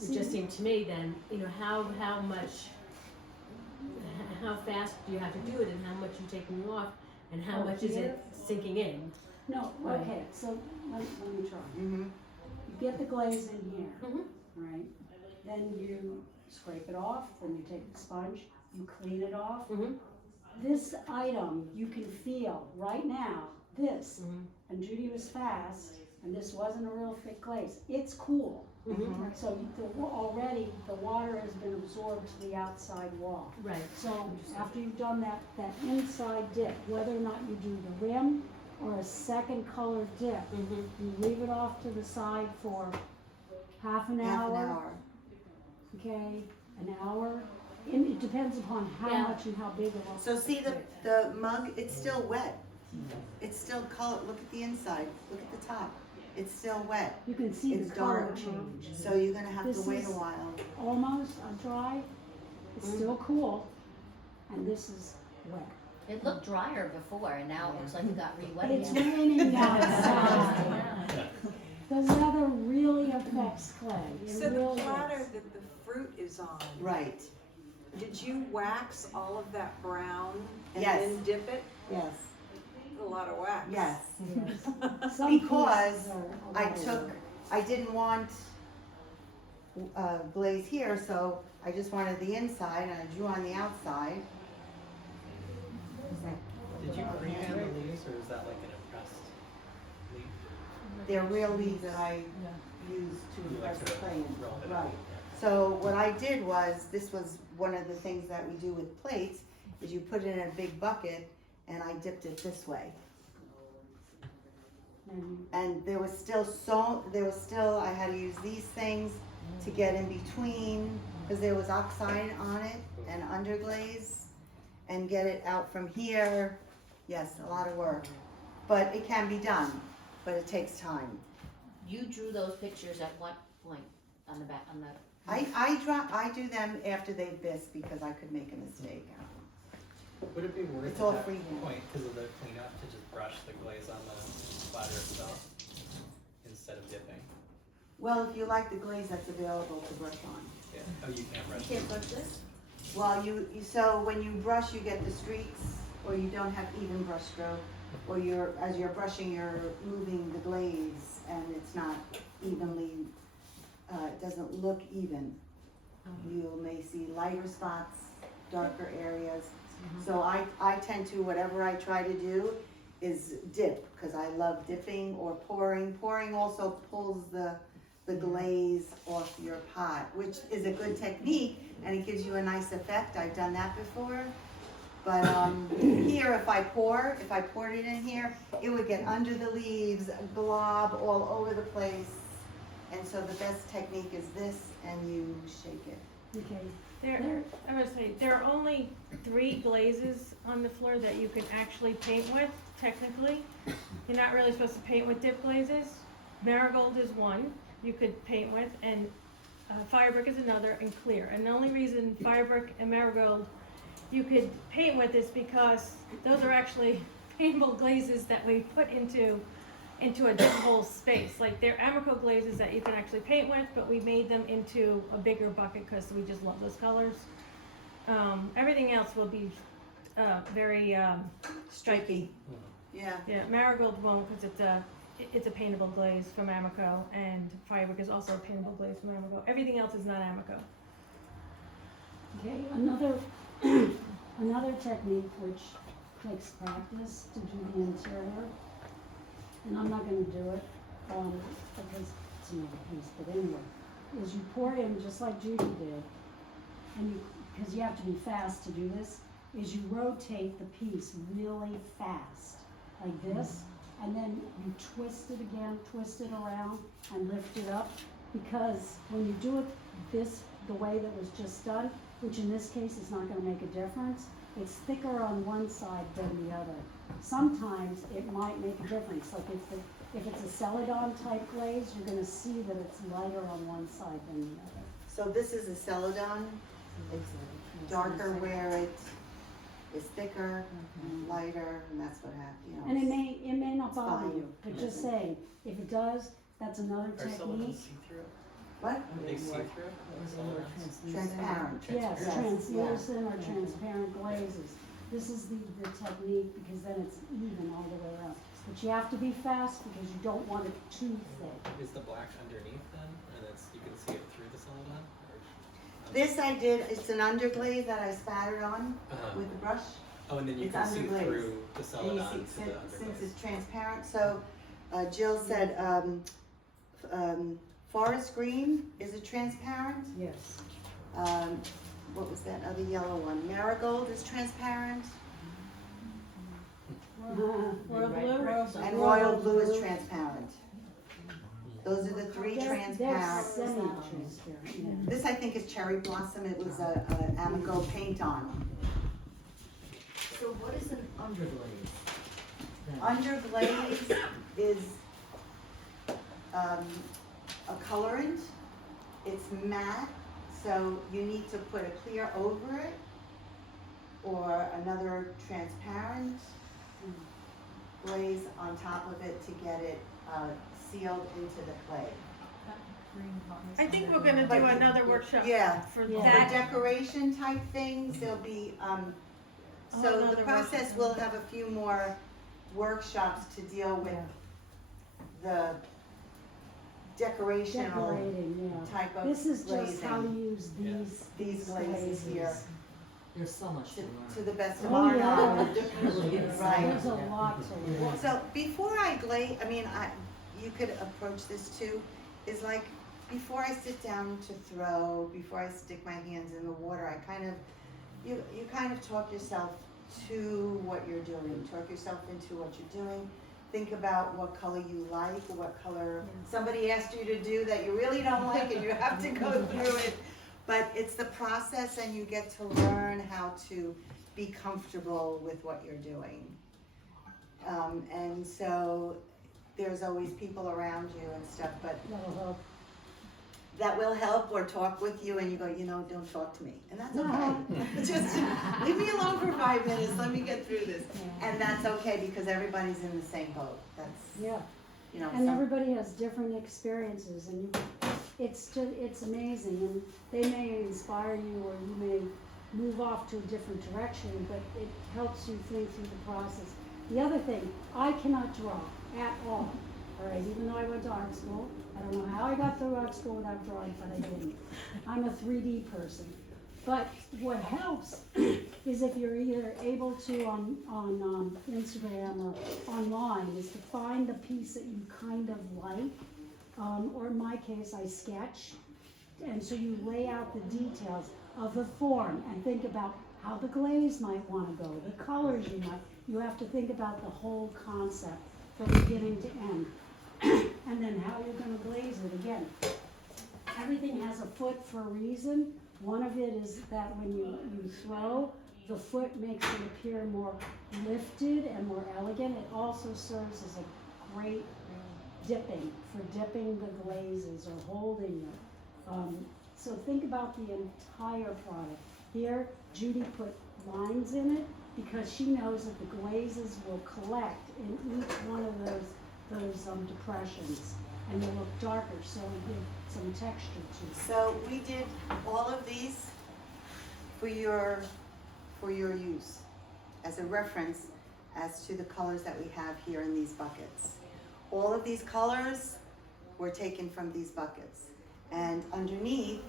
it just seemed to me then, how fast do you have to do it and how much you taking off and how Oh, much is here? it sinking in? No, Right. okay, so let me try. Mm-hmm. You get the glaze in here, Mhm. right? Then you scrape it off, then you take the sponge, you clean it off. Mhm. This item, you can feel right now, this, Mhm. and Judy was fast, and this wasn't a real thick glaze. It's cool. Mhm. So already the water has been absorbed to the outside wall. Right. So after you've done that inside dip, whether or not you do the rim or a second color dip, Mhm. you leave it off to the side for half an Half hour, an hour. okay, an hour. And it depends upon how Yeah. much and how big it is. So see the mug, it's still wet. It's still color, look at the inside, look at the top. It's still wet. You can see It's the color dark. change. So you're gonna have to This wait is- a while. Almost dry, it's still cool, and this is wet. It looked drier before, and now it looks like it got re-wet But it's again. raining outside. The weather really affects clay. It So the really platter does. that the fruit is on, Right, did you wax all of that brown and Yes. then dip it? yes, A lot of wax. yes. Some Because pieces are I didn't want glaze here, so I just wanted the inside and I drew on the outside. Did you freehand the leaves, or is that like an impressed leaf? They're real leaves that I used to You like impress the to clay in. roll it Right. out. So what I did was, this was one of the things that we do with plates, is you put it in a big bucket and I dipped it this way. And there was still, I had to use these things to get in between, because there was oxide on it and underglaze, and get it out from here. Yes, a lot of work, but it can be done, but it takes time. You drew those pictures at what point on the back, on the? I do them after they've bisque because I could make a mistake. Would it be worth It's at all that freehand. point, because of the cleanup, to just brush the glaze on the platter itself instead of dipping? Well, if you like the glaze that's available to brush on. Yeah. Oh, you can't brush. You can't brush this? Well, so when you brush, you get the streaks, or you don't have even brush stroke, or as you're brushing, you're moving the glaze, and it's not evenly, it doesn't look even. You may see lighter spots, darker areas. So I tend to, whatever I try to do is dip, because I love dipping or pouring. Pouring also pulls the glaze off your pot, which is a good technique, and it gives you a nice effect. I've done that before. But here, if I poured it in here, it would get under the leaves, glob all over the place. And so the best technique is this, and you shake it. Okay. I would say, there are only 3 glazes on the floor that you can actually paint with, technically. You're not really supposed to paint with dip glazes. Marigold is one you could paint with, and Firebrick is another, and clear. And the only reason Firebrick and Marigold you could paint with is because those are actually paintable glazes that we put into a dippable space. Like, they're Amico glazes that you can actually paint with, but we made them into a bigger bucket because we just love those colors. Everything else will be very stripy. Yeah. Yeah, Marigold won't, because it's a paintable glaze from Amico, and Firebrick is also a paintable glaze from Amico. Everything else is not Amico. Okay, another technique which takes practice to do the interior, and I'm not gonna do it, because it's another piece, but anyway, is you pour in just like Judy did, and because you have to be fast to do this, is you rotate the piece really fast, like this, and then you twist it again, twist it around, and lift it up. Because when you do it the way that was just done, which in this case is not gonna make a difference, it's thicker on one side than the other. Sometimes it might make a difference, like if it's a Celadon type glaze, you're gonna see that it's lighter on one side than the other. So this is a Celadon, it's darker where it is thicker, and lighter, and that's what happens, you know. And it may not bother fine. you, but just saying, if it does, that's another Are some of them technique. see-through? What? Are they see-through? Transparent. Yes, Yes, translucent or transparent glazes. This is the technique, because then it's even all the way around. But you have to be fast because you don't want it too thick. Is the black underneath then, and it's, you can see it through the Celadon? Or- This I did, it's an underglaze that I spattered on Uh-huh. with the brush. Oh, and then you It's can see underglaze. through the And Celadon you to see, the since underglaze. it's transparent, so Jill said, forest green is a transparent. Yes. What was that other yellow one? Marigold is transparent, Royal blue? and royal blue is transparent. Those are the three They're transparent. semi-transparent, yeah. This I think is cherry blossom, it was a Amico paint on. So what is an underglaze? then? Underglaze is a colorant. It's matte, so you need to put a clear over it or another transparent glaze on top of it to get it sealed into the clay. I think we're gonna do But- another workshop Yeah. for Yeah. For that. decoration type things, there'll be, so the Another process workshop. will have a few more workshops to deal with the decorational Decorating, yeah. type of This is just how to glazing. use These glazes here, There's so much to learn. to the best of Oh, our yeah. knowledge. Really is. Right. There's a lot to learn. So before I glaze, I mean, you could approach this too, is like, before I sit down to throw, before I stick my hands in the water, I kind of, you kind of talk yourself to what you're doing, talk yourself into what you're doing. Think about what color you like, what color somebody asked you to do that you really don't like and you have to go through it. But it's the process and you get to learn how to be comfortable with what you're doing. And so there's always people around you and stuff, but That'll help. that will help or talk with you and you go, don't talk to me. And that's okay. Just leave me alone for 5 minutes, let me get through this. And that's okay because everybody's in the same boat. That's, Yeah. And some- everybody has different experiences, and it's amazing, and they may inspire you, or you may move off to a different direction, but it helps you think through the process. The other thing, I cannot draw at all, all right, even though I went to art school. I don't know how I got through art school without drawing, but I didn't. I'm a 3D person. But what helps is if you're either able to on Instagram or online, is to find the piece that you kind of like, or in my case, I sketch, and so you lay out the details of the form and think about how the glaze might want to go, the colors you have to think about the whole concept from beginning to end, and then how you're going to glaze it again. Everything has a foot for a reason. One of it is that when you throw, the foot makes it appear more lifted and more elegant. It also serves as a great for dipping the glazes or holding them. So think about the entire product. Here, Judy put lines in it because she knows that the glazes will collect in each one of those depressions, and they look darker, so we give some texture to it. So we did all of these for your use as a reference as to the colors that we have here in these buckets. All of these colors were taken from these buckets. And underneath,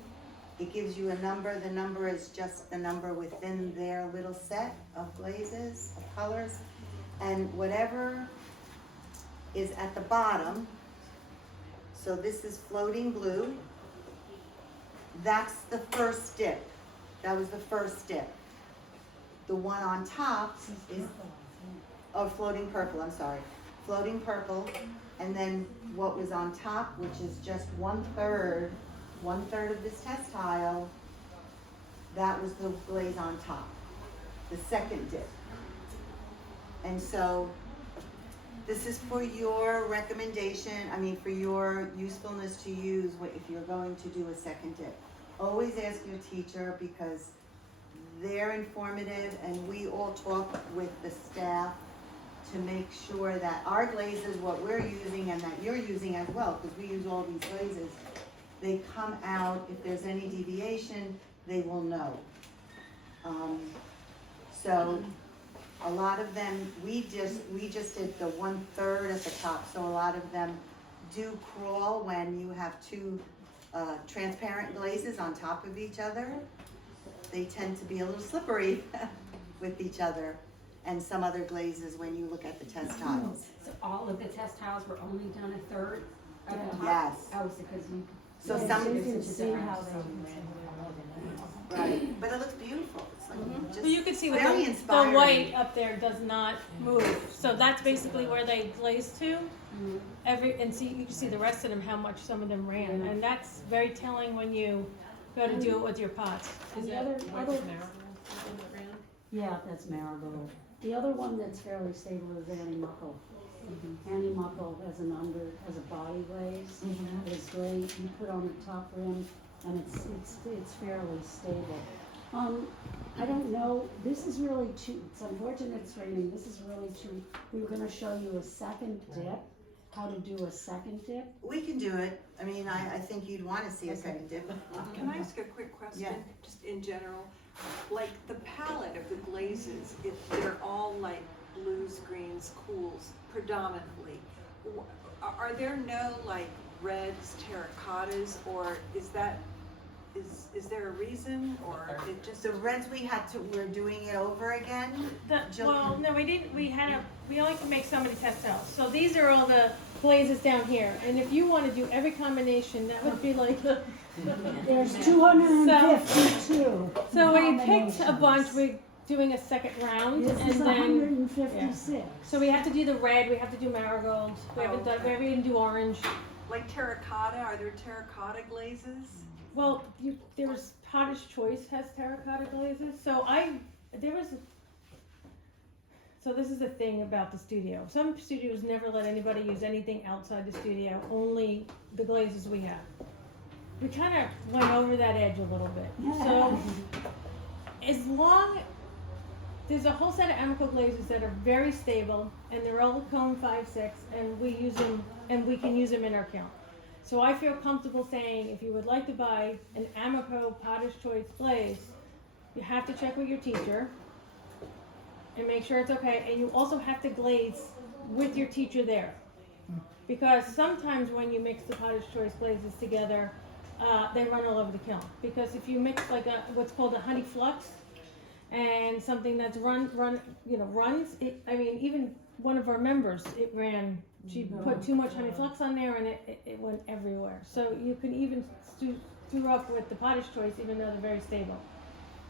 it gives you a number. The number is just the number within their little set of glazes, of colors. And whatever is at the bottom, so this is floating blue. That's the first dip. That was the first dip. The one on top is, oh, floating purple, I'm sorry. floating purple, and then what was on top, which is just 1/3 of this test tile, that was the glaze on top, the second dip. And so this is for your recommendation, for your usefulness to use if you're going to do a second dip. Always ask your teacher because they're informative, and we all talk with the staff to make sure that our glazes, what we're using and that you're using as well, because we use all these glazes, they come out, if there's any deviation, they will know. So a lot of them, we just did the 1/3 at the top, so a lot of them do crawl when you have two transparent glazes on top of each other. They tend to be a little slippery with each other, and some other glazes when you look at the test tiles. So all of the test tiles were only done 1/3 at the top? Yes. Oh, so because you. So Yeah, some, you can see how they. right, but it looks beautiful. It's like just Well, you can see with very the inspiring. white up there does not move, so that's basically where they glaze to. And see, you can see the rest of them, how much some of them ran, and that's very telling when you go to do it with your pots. Is The that other- white other- marigold that ran? Yeah, that's marigold. The other one that's fairly stable is Annie Muckle. Annie Muckle has has a body glaze. It's great, you put on the top rim, and it's fairly stable. I don't know, this is really too, it's unfortunate it's raining, this is really too, we were gonna show you a second dip, how to do a second dip. We can do it. I think you'd want to see a second dip. Can I ask a quick question? Yeah. Just in general, like the palette of the glazes, they're all like blues, greens, cools predominantly. Are there no like reds, terracottas, or is there a reason, or it just? The reds we're doing it over again. Jill Well, can- no, we didn't, we only can make so many test tiles, so these are all the glazes down here, and if you wanna do every combination, that would be like, There's 252. so we picked a bunch, combinations. we're doing a second round, This and is then, 156. so we have to do the red, we have to do marigold, we haven't done, we haven't even do orange. Like terracotta, are there terracotta glazes? Well, there's Potter's Choice has terracotta glazes, so this is the thing about the studio. Some studios never let anybody use anything outside the studio, only the glazes we have. We kinda went over that edge a little bit, so as long, there's a whole set of Amico glazes that are very stable, and they're all cone 5-6, and we use them, and we can use them in our kiln. So I feel comfortable saying, if you would like to buy an Amico Potter's Choice glaze, you have to check with your teacher and make sure it's okay, and you also have to glaze with your teacher there. Because sometimes when you mix the Potter's Choice glazes together, they run all over the kiln. Because if you mix like what's called a honey flux, and something that's runs, even one of our members, it ran, she put too much honey flux on there and it went everywhere. So you can even screw up with the Potter's Choice, even though they're very stable.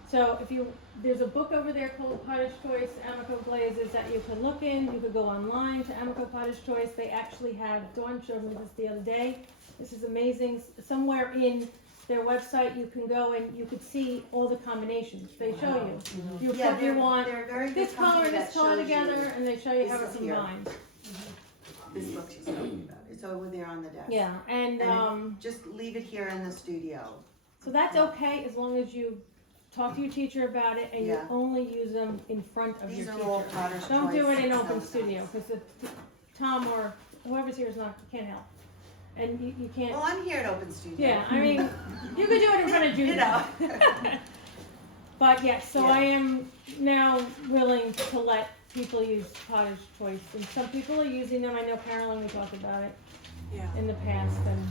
So there's a book over there called Potter's Choice Amico Glazes that you can look in. You could go online to Amico Potter's Choice. They actually have, Dawn showed me this the other day. This is amazing. Somewhere in their website you can go and you could see all the combinations. They show you. You probably want they're very good this color and company this that color shows you. together, and they show you how This it is here. combines. This book she's talking about. It's over there on the desk. Yeah, and Just leave it here in the studio. so that's okay as long as you talk to your teacher about it and you Yeah. only use them in front of These your are teacher. all Potter's Don't do Choice it in open self-guides. studio, because Tom or whoever's here is not, can't help. And you can't, Well, I'm here at Open Studio. yeah, I mean, you could do it in front of Judy. You know. But yes, so Yeah. I am now willing to let people use Potter's Choice, and some people are using them. I know Carolyn, we talked about it Yeah. in the past, and,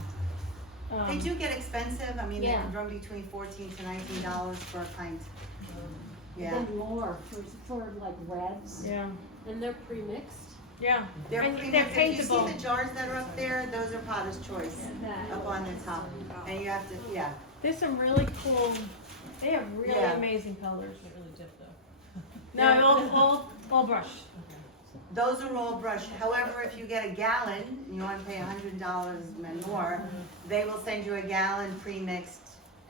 They do get expensive. They Yeah. can run between $14 to $19 for a pint. Yeah. Then more for like reds. yeah, And they're pre-mixed? yeah. They're And pretty they're much, if you paintable. see the jars that are up there, those are Potter's Choice up on the top. And you have to, yeah. There's some really cool, they have really Yeah. amazing colors. Can't really dip though. No, all brush. those are all brushed. However, if you get a gallon, and you wanna pay $100 and more, they will send you a gallon pre-mixed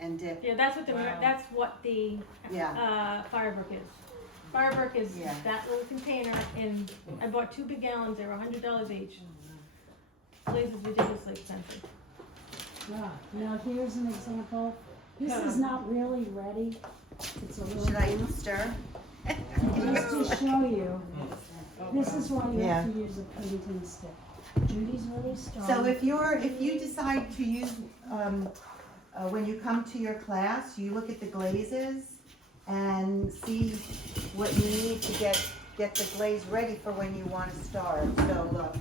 and dipped. Yeah, that's what the Yeah, Firebrook is. Firebrook is Yeah. that little container, and I bought 2 big gallons, they were $100 each. Glaze is ridiculously expensive. Now, here's an example. This is not really ready. It's a little. should I stir? Just to show you, this is why you Yeah. have to use a painting stick. Judy's really strong. So if you decide to use, when you come to your class, you look at the glazes and see what you need to get the glaze ready for when you wanna start, so,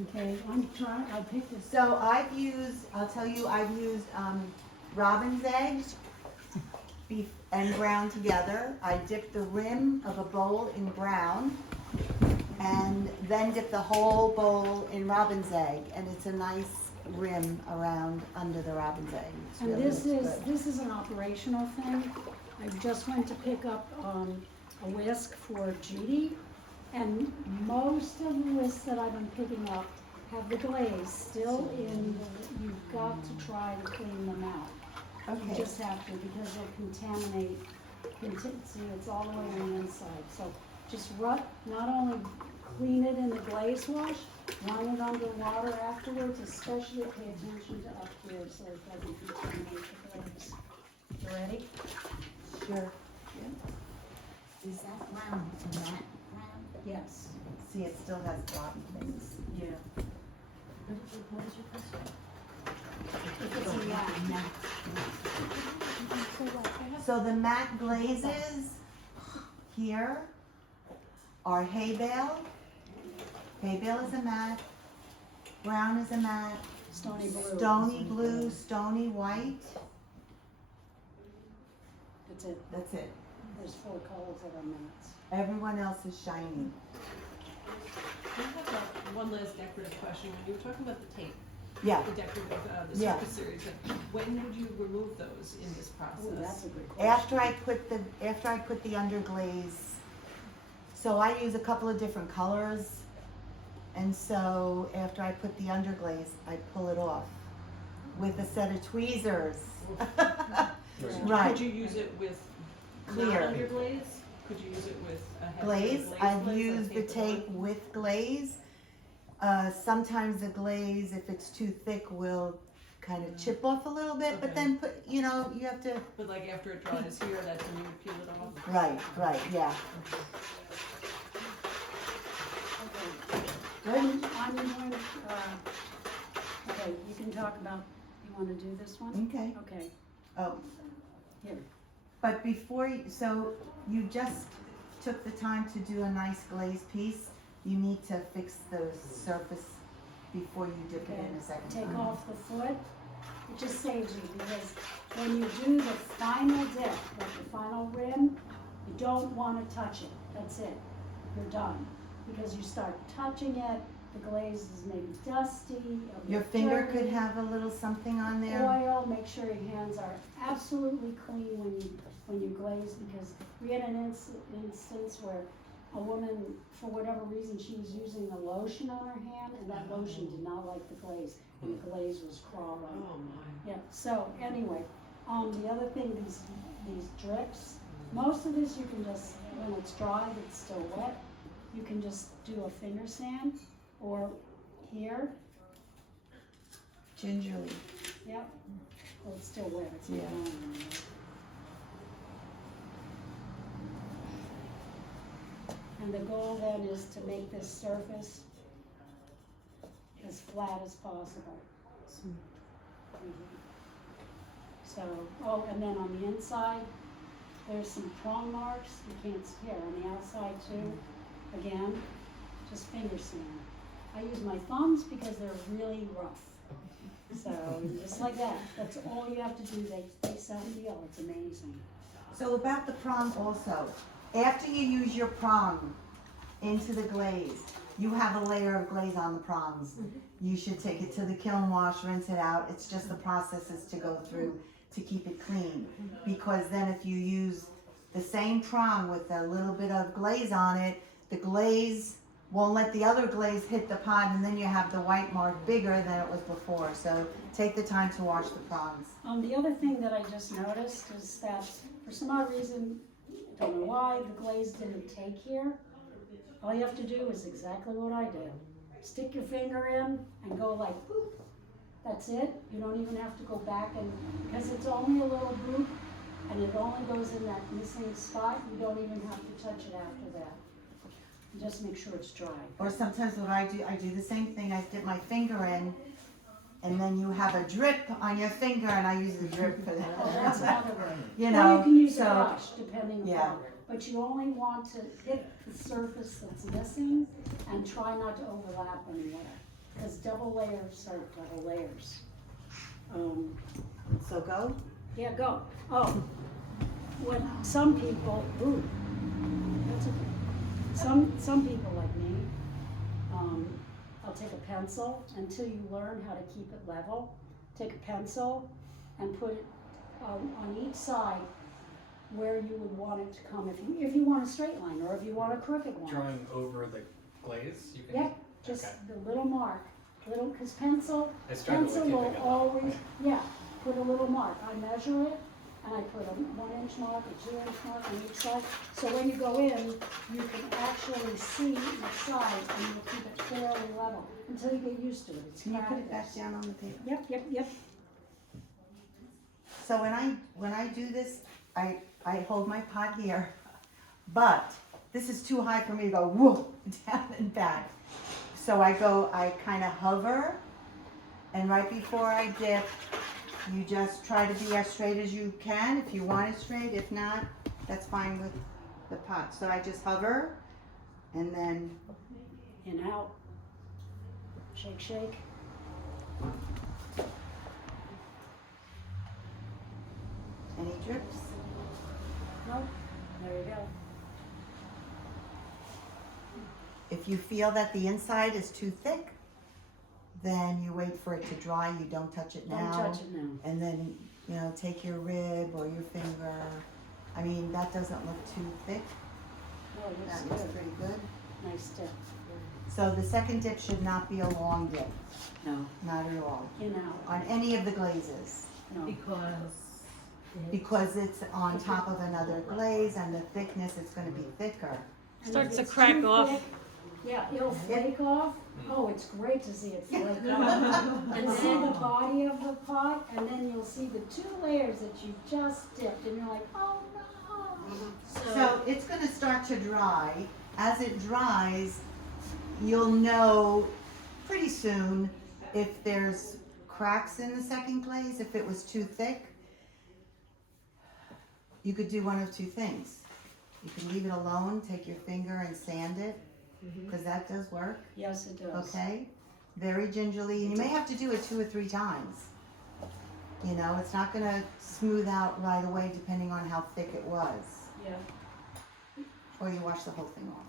Okay, I picked this. So I'll tell you, I've used, robin's eggs and brown together. I dip the rim of a bowl in brown and then dip the whole bowl in robin's egg, and it's a nice rim around under the robin's egg. It's And really this is, good. this is an operational thing. I just went to pick up, a whisk for Judy, and most of the whisks that I've been picking up have the glaze still in the, you've got to try to clean them out. You Okay. just have to, because they'll contaminate, see, it's all the way on the inside. So just not only clean it in the glaze wash, run it under water afterwards, especially pay attention to up here so it doesn't contaminate the glaze. You ready? Sure. Is that round, matte round? Yes. See, it still has robin things. Yeah. What is your question? If it's a mat. So the matte glazes here are hay bale. Hay bale is a matte. Brown is a matte. Stony blue. Stony blue, stony white. That's it. That's it. There's 4 colors that are mats. Everyone else is shiny. I have one last decorative question. When you were talking about the tape, Yeah. the decorative, the Yeah. surface series, when would you remove those in this process? Oh, that's a good question. After I put the underglaze, so I use a couple of different colors. And so after I put the underglaze, I pull it off with a set of tweezers. Right. Could you use it with Clear. not underglaze? Could you use it with a heavy Glaze, I've glaze, used the like tape on? with glaze. Sometimes the glaze, if it's too thick, will kind of chip off a little bit, but Okay. then you have to, But like after it dries here, that's when you would peel it off? right, yeah. I'm going, okay, you can talk about, you wanna do this one? Okay. Okay, Oh, here. but before, so you just took the time to do a nice glaze piece, you need to fix the surface before you dip it in a second Take time. off the foot, it just saves you, because when you do the final dip, like the final rim, you don't wanna touch it, that's it, you're done. Because you start touching it, the glaze is maybe dusty, a Your bit finger dirty. could have a little something on there. Oil, make sure your hands are absolutely clean when you glaze, because we had an instance where a woman, for whatever reason, she was using a lotion on her hand, and that lotion did not like the glaze, and the glaze was crawling. Oh my. Yeah, so anyway, the other thing, these drips, most of this you can just, when it's dry, it's still wet, you can just do a finger sand, or here, Gingerly. yep. Well, it's still wet, it's not Yeah. drying anymore. And the goal then is to make this surface as flat as possible. So, oh, and then on the inside, there's some prong marks, you can't see here, on the outside too, again, just finger sand. I use my thumbs because they're really rough. So, just like that, that's all you have to do, they sell deal, it's amazing. So about the prong also, after you use your prong into the glaze, you have a layer of glaze on the prongs. You should take it to the kiln wash, rinse it out. It's just the processes to go through to keep it clean. Because then if you use the same prong with a little bit of glaze on it, the glaze won't let the other glaze hit the pot, and then you have the white mark bigger than it was before. So take the time to wash the prongs. The other thing that I just noticed is that for some odd reason, I don't know why, the glaze didn't take here. All you have to do is exactly what I did. Stick your finger in and go like boop. That's it. You don't even have to go back, and because it's only a little boop and it only goes in that missing spot, you don't even have to touch it after that. Just make sure it's dry. Or sometimes what I do the same thing. I dip my finger in, and then you have a drip on your finger, and I use the drip for Oh, that's that. another way. You Or know, you can use so- a brush, depending Yeah. upon, but you only want to hit the surface that's missing and try not to overlap anywhere. Because double layers are double layers. So go. Yeah, go. Oh, when some people, ooh, that's okay. Some people like me, I'll take a pencil until you learn how to keep it level. Take a pencil and put it on each side where you would want it to come if you want a straight line or if you want a crooked one. Drawing over the glaze, you can. Yeah, just the little mark, because pencil I struggle with will keeping it level. always, yeah, put a little mark. I measure it, and I put a 1 inch mark, a 2 inch mark on each side. So when you go in, you can actually see each side, and you'll keep it fairly level until you get used to it. It's Can you put it back practice. down on the table? Yep. So when I do this, I hold my pot here, but this is too high for me to go whoop down and back. So I kind of hover, and right before I dip, you just try to be as straight as you can. If you want it straight, if not, that's fine with the pot. So I just hover, and then In, out. Shake. any drips. No, there you go. If you feel that the inside is too thick, then you wait for it to dry. You don't touch it now. Don't touch it now. And then, take your rib or your finger. I mean, that doesn't look too thick. Oh, it That looks looks good. pretty good. Nice dip. So the second dip should not be a long dip. No. Not at all. In, out. On any of the glazes. No. Because it's on top of another glaze, and the thickness, it's gonna be thicker. And Starts if to it's crack too off. thick, yeah, it'll flake off. Oh, it's great to see it flake off. And see the body of the pot, and then you'll see the 2 layers that you just dipped, and you're like, oh no. So it's gonna start to dry. As it dries, you'll know pretty soon if there's cracks in the second glaze, if it was too thick. You could do one of 2 things. You can leave it alone, take your finger and sand it, because that does work, Yes, it does. okay? Very gingerly, and you may have to do it 2 or 3 times. It's not gonna smooth out right away depending on how thick it was. Yeah, Or you wash the whole thing off.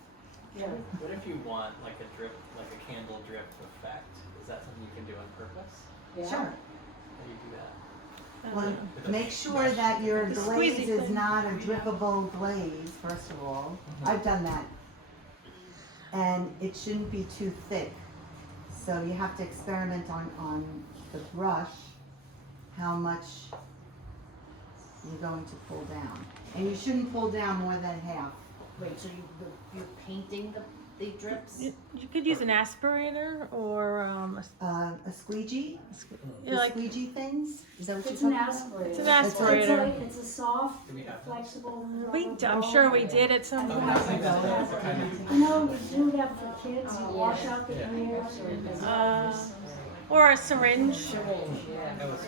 yeah. What if you want like a drip, like a candle drip effect? Is that something you can do on purpose? Yeah. Sure. How do you do that? Well, make sure that your The glaze squeezy is thing. not a drippable glaze, first of all. I've done that. And it shouldn't be too thick. So you have to experiment on the brush, how much you're going to pull down. And you shouldn't pull down more than half. Wait, so you're painting the drips? You could use an aspirator or A squeegee, the like squeegee things, is that what It's you're an talking about? aspirator. It's an That's what- aspirator. It's a soft, Do we have that? flexible. I'm sure we did at some And point. it has a- you do that for kids, you wash out the ears Or a syringe. That was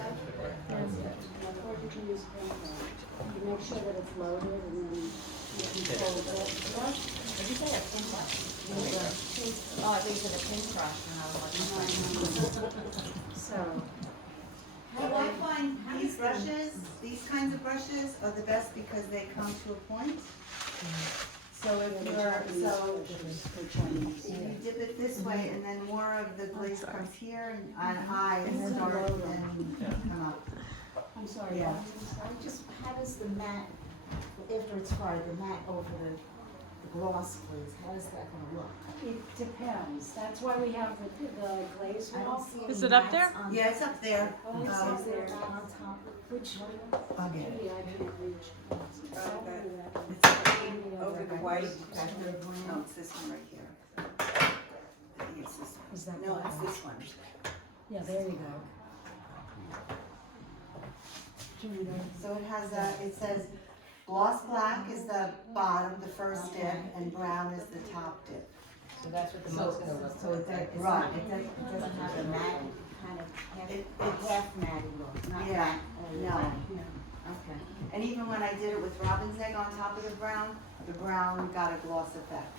You make sure that it's loaded and then you can fold it. Did you say a paintbrush? Oh, I think you said a paintbrush, and I was like, So, Well, I find these brushes, these kinds of brushes are the best because they come to a point. So if you dip it this way and then more of the glaze comes here and on high and start and come up. I'm sorry. Yeah. Bob. Just how does the mat after it's fried, the mat over the gloss glaze, how is that gonna look? It depends, that's why we have the glaze I don't wall. see any Is it up mats there? on- Yeah, it's up there. Oh, it's So up is there there. not on top? Which, I'll get it. maybe I can't reach. It's over the white. That third one? No, it's this one right here. I think it's this one. Is that No, black? it's this one. Yeah, there you go. So it has it says gloss black is the bottom, the first dip, and brown is the top dip. So that's what the So, moat's gonna look so it does, it's Right. not, it doesn't have a matted, kind of It's- half matted look, not Yeah, matte. no. Okay. And even when I did it with robin's egg on top of the brown got a gloss effect.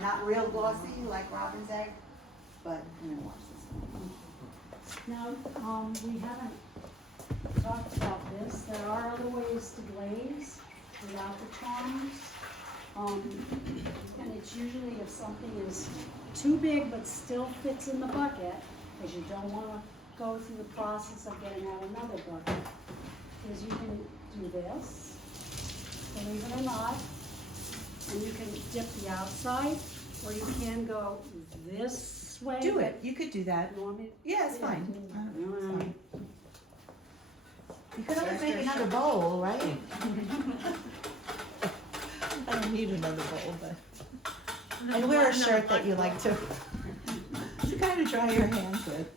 Not real glossy like robin's egg, but, you know, watch this. Now, we haven't talked about this, there are other ways to glaze without the charms. And it's usually if something is too big but still fits in the bucket, because you don't wanna go through the process of getting out another bucket, is you can do this, believe it or not, and you can dip the outside, or you can go this way. Do it, you could do that. You want me? Yeah, it's fine. Alright. You could always make another bowl, right? I don't need another bowl, but. And wear a shirt that you like to kind of dry your hands with.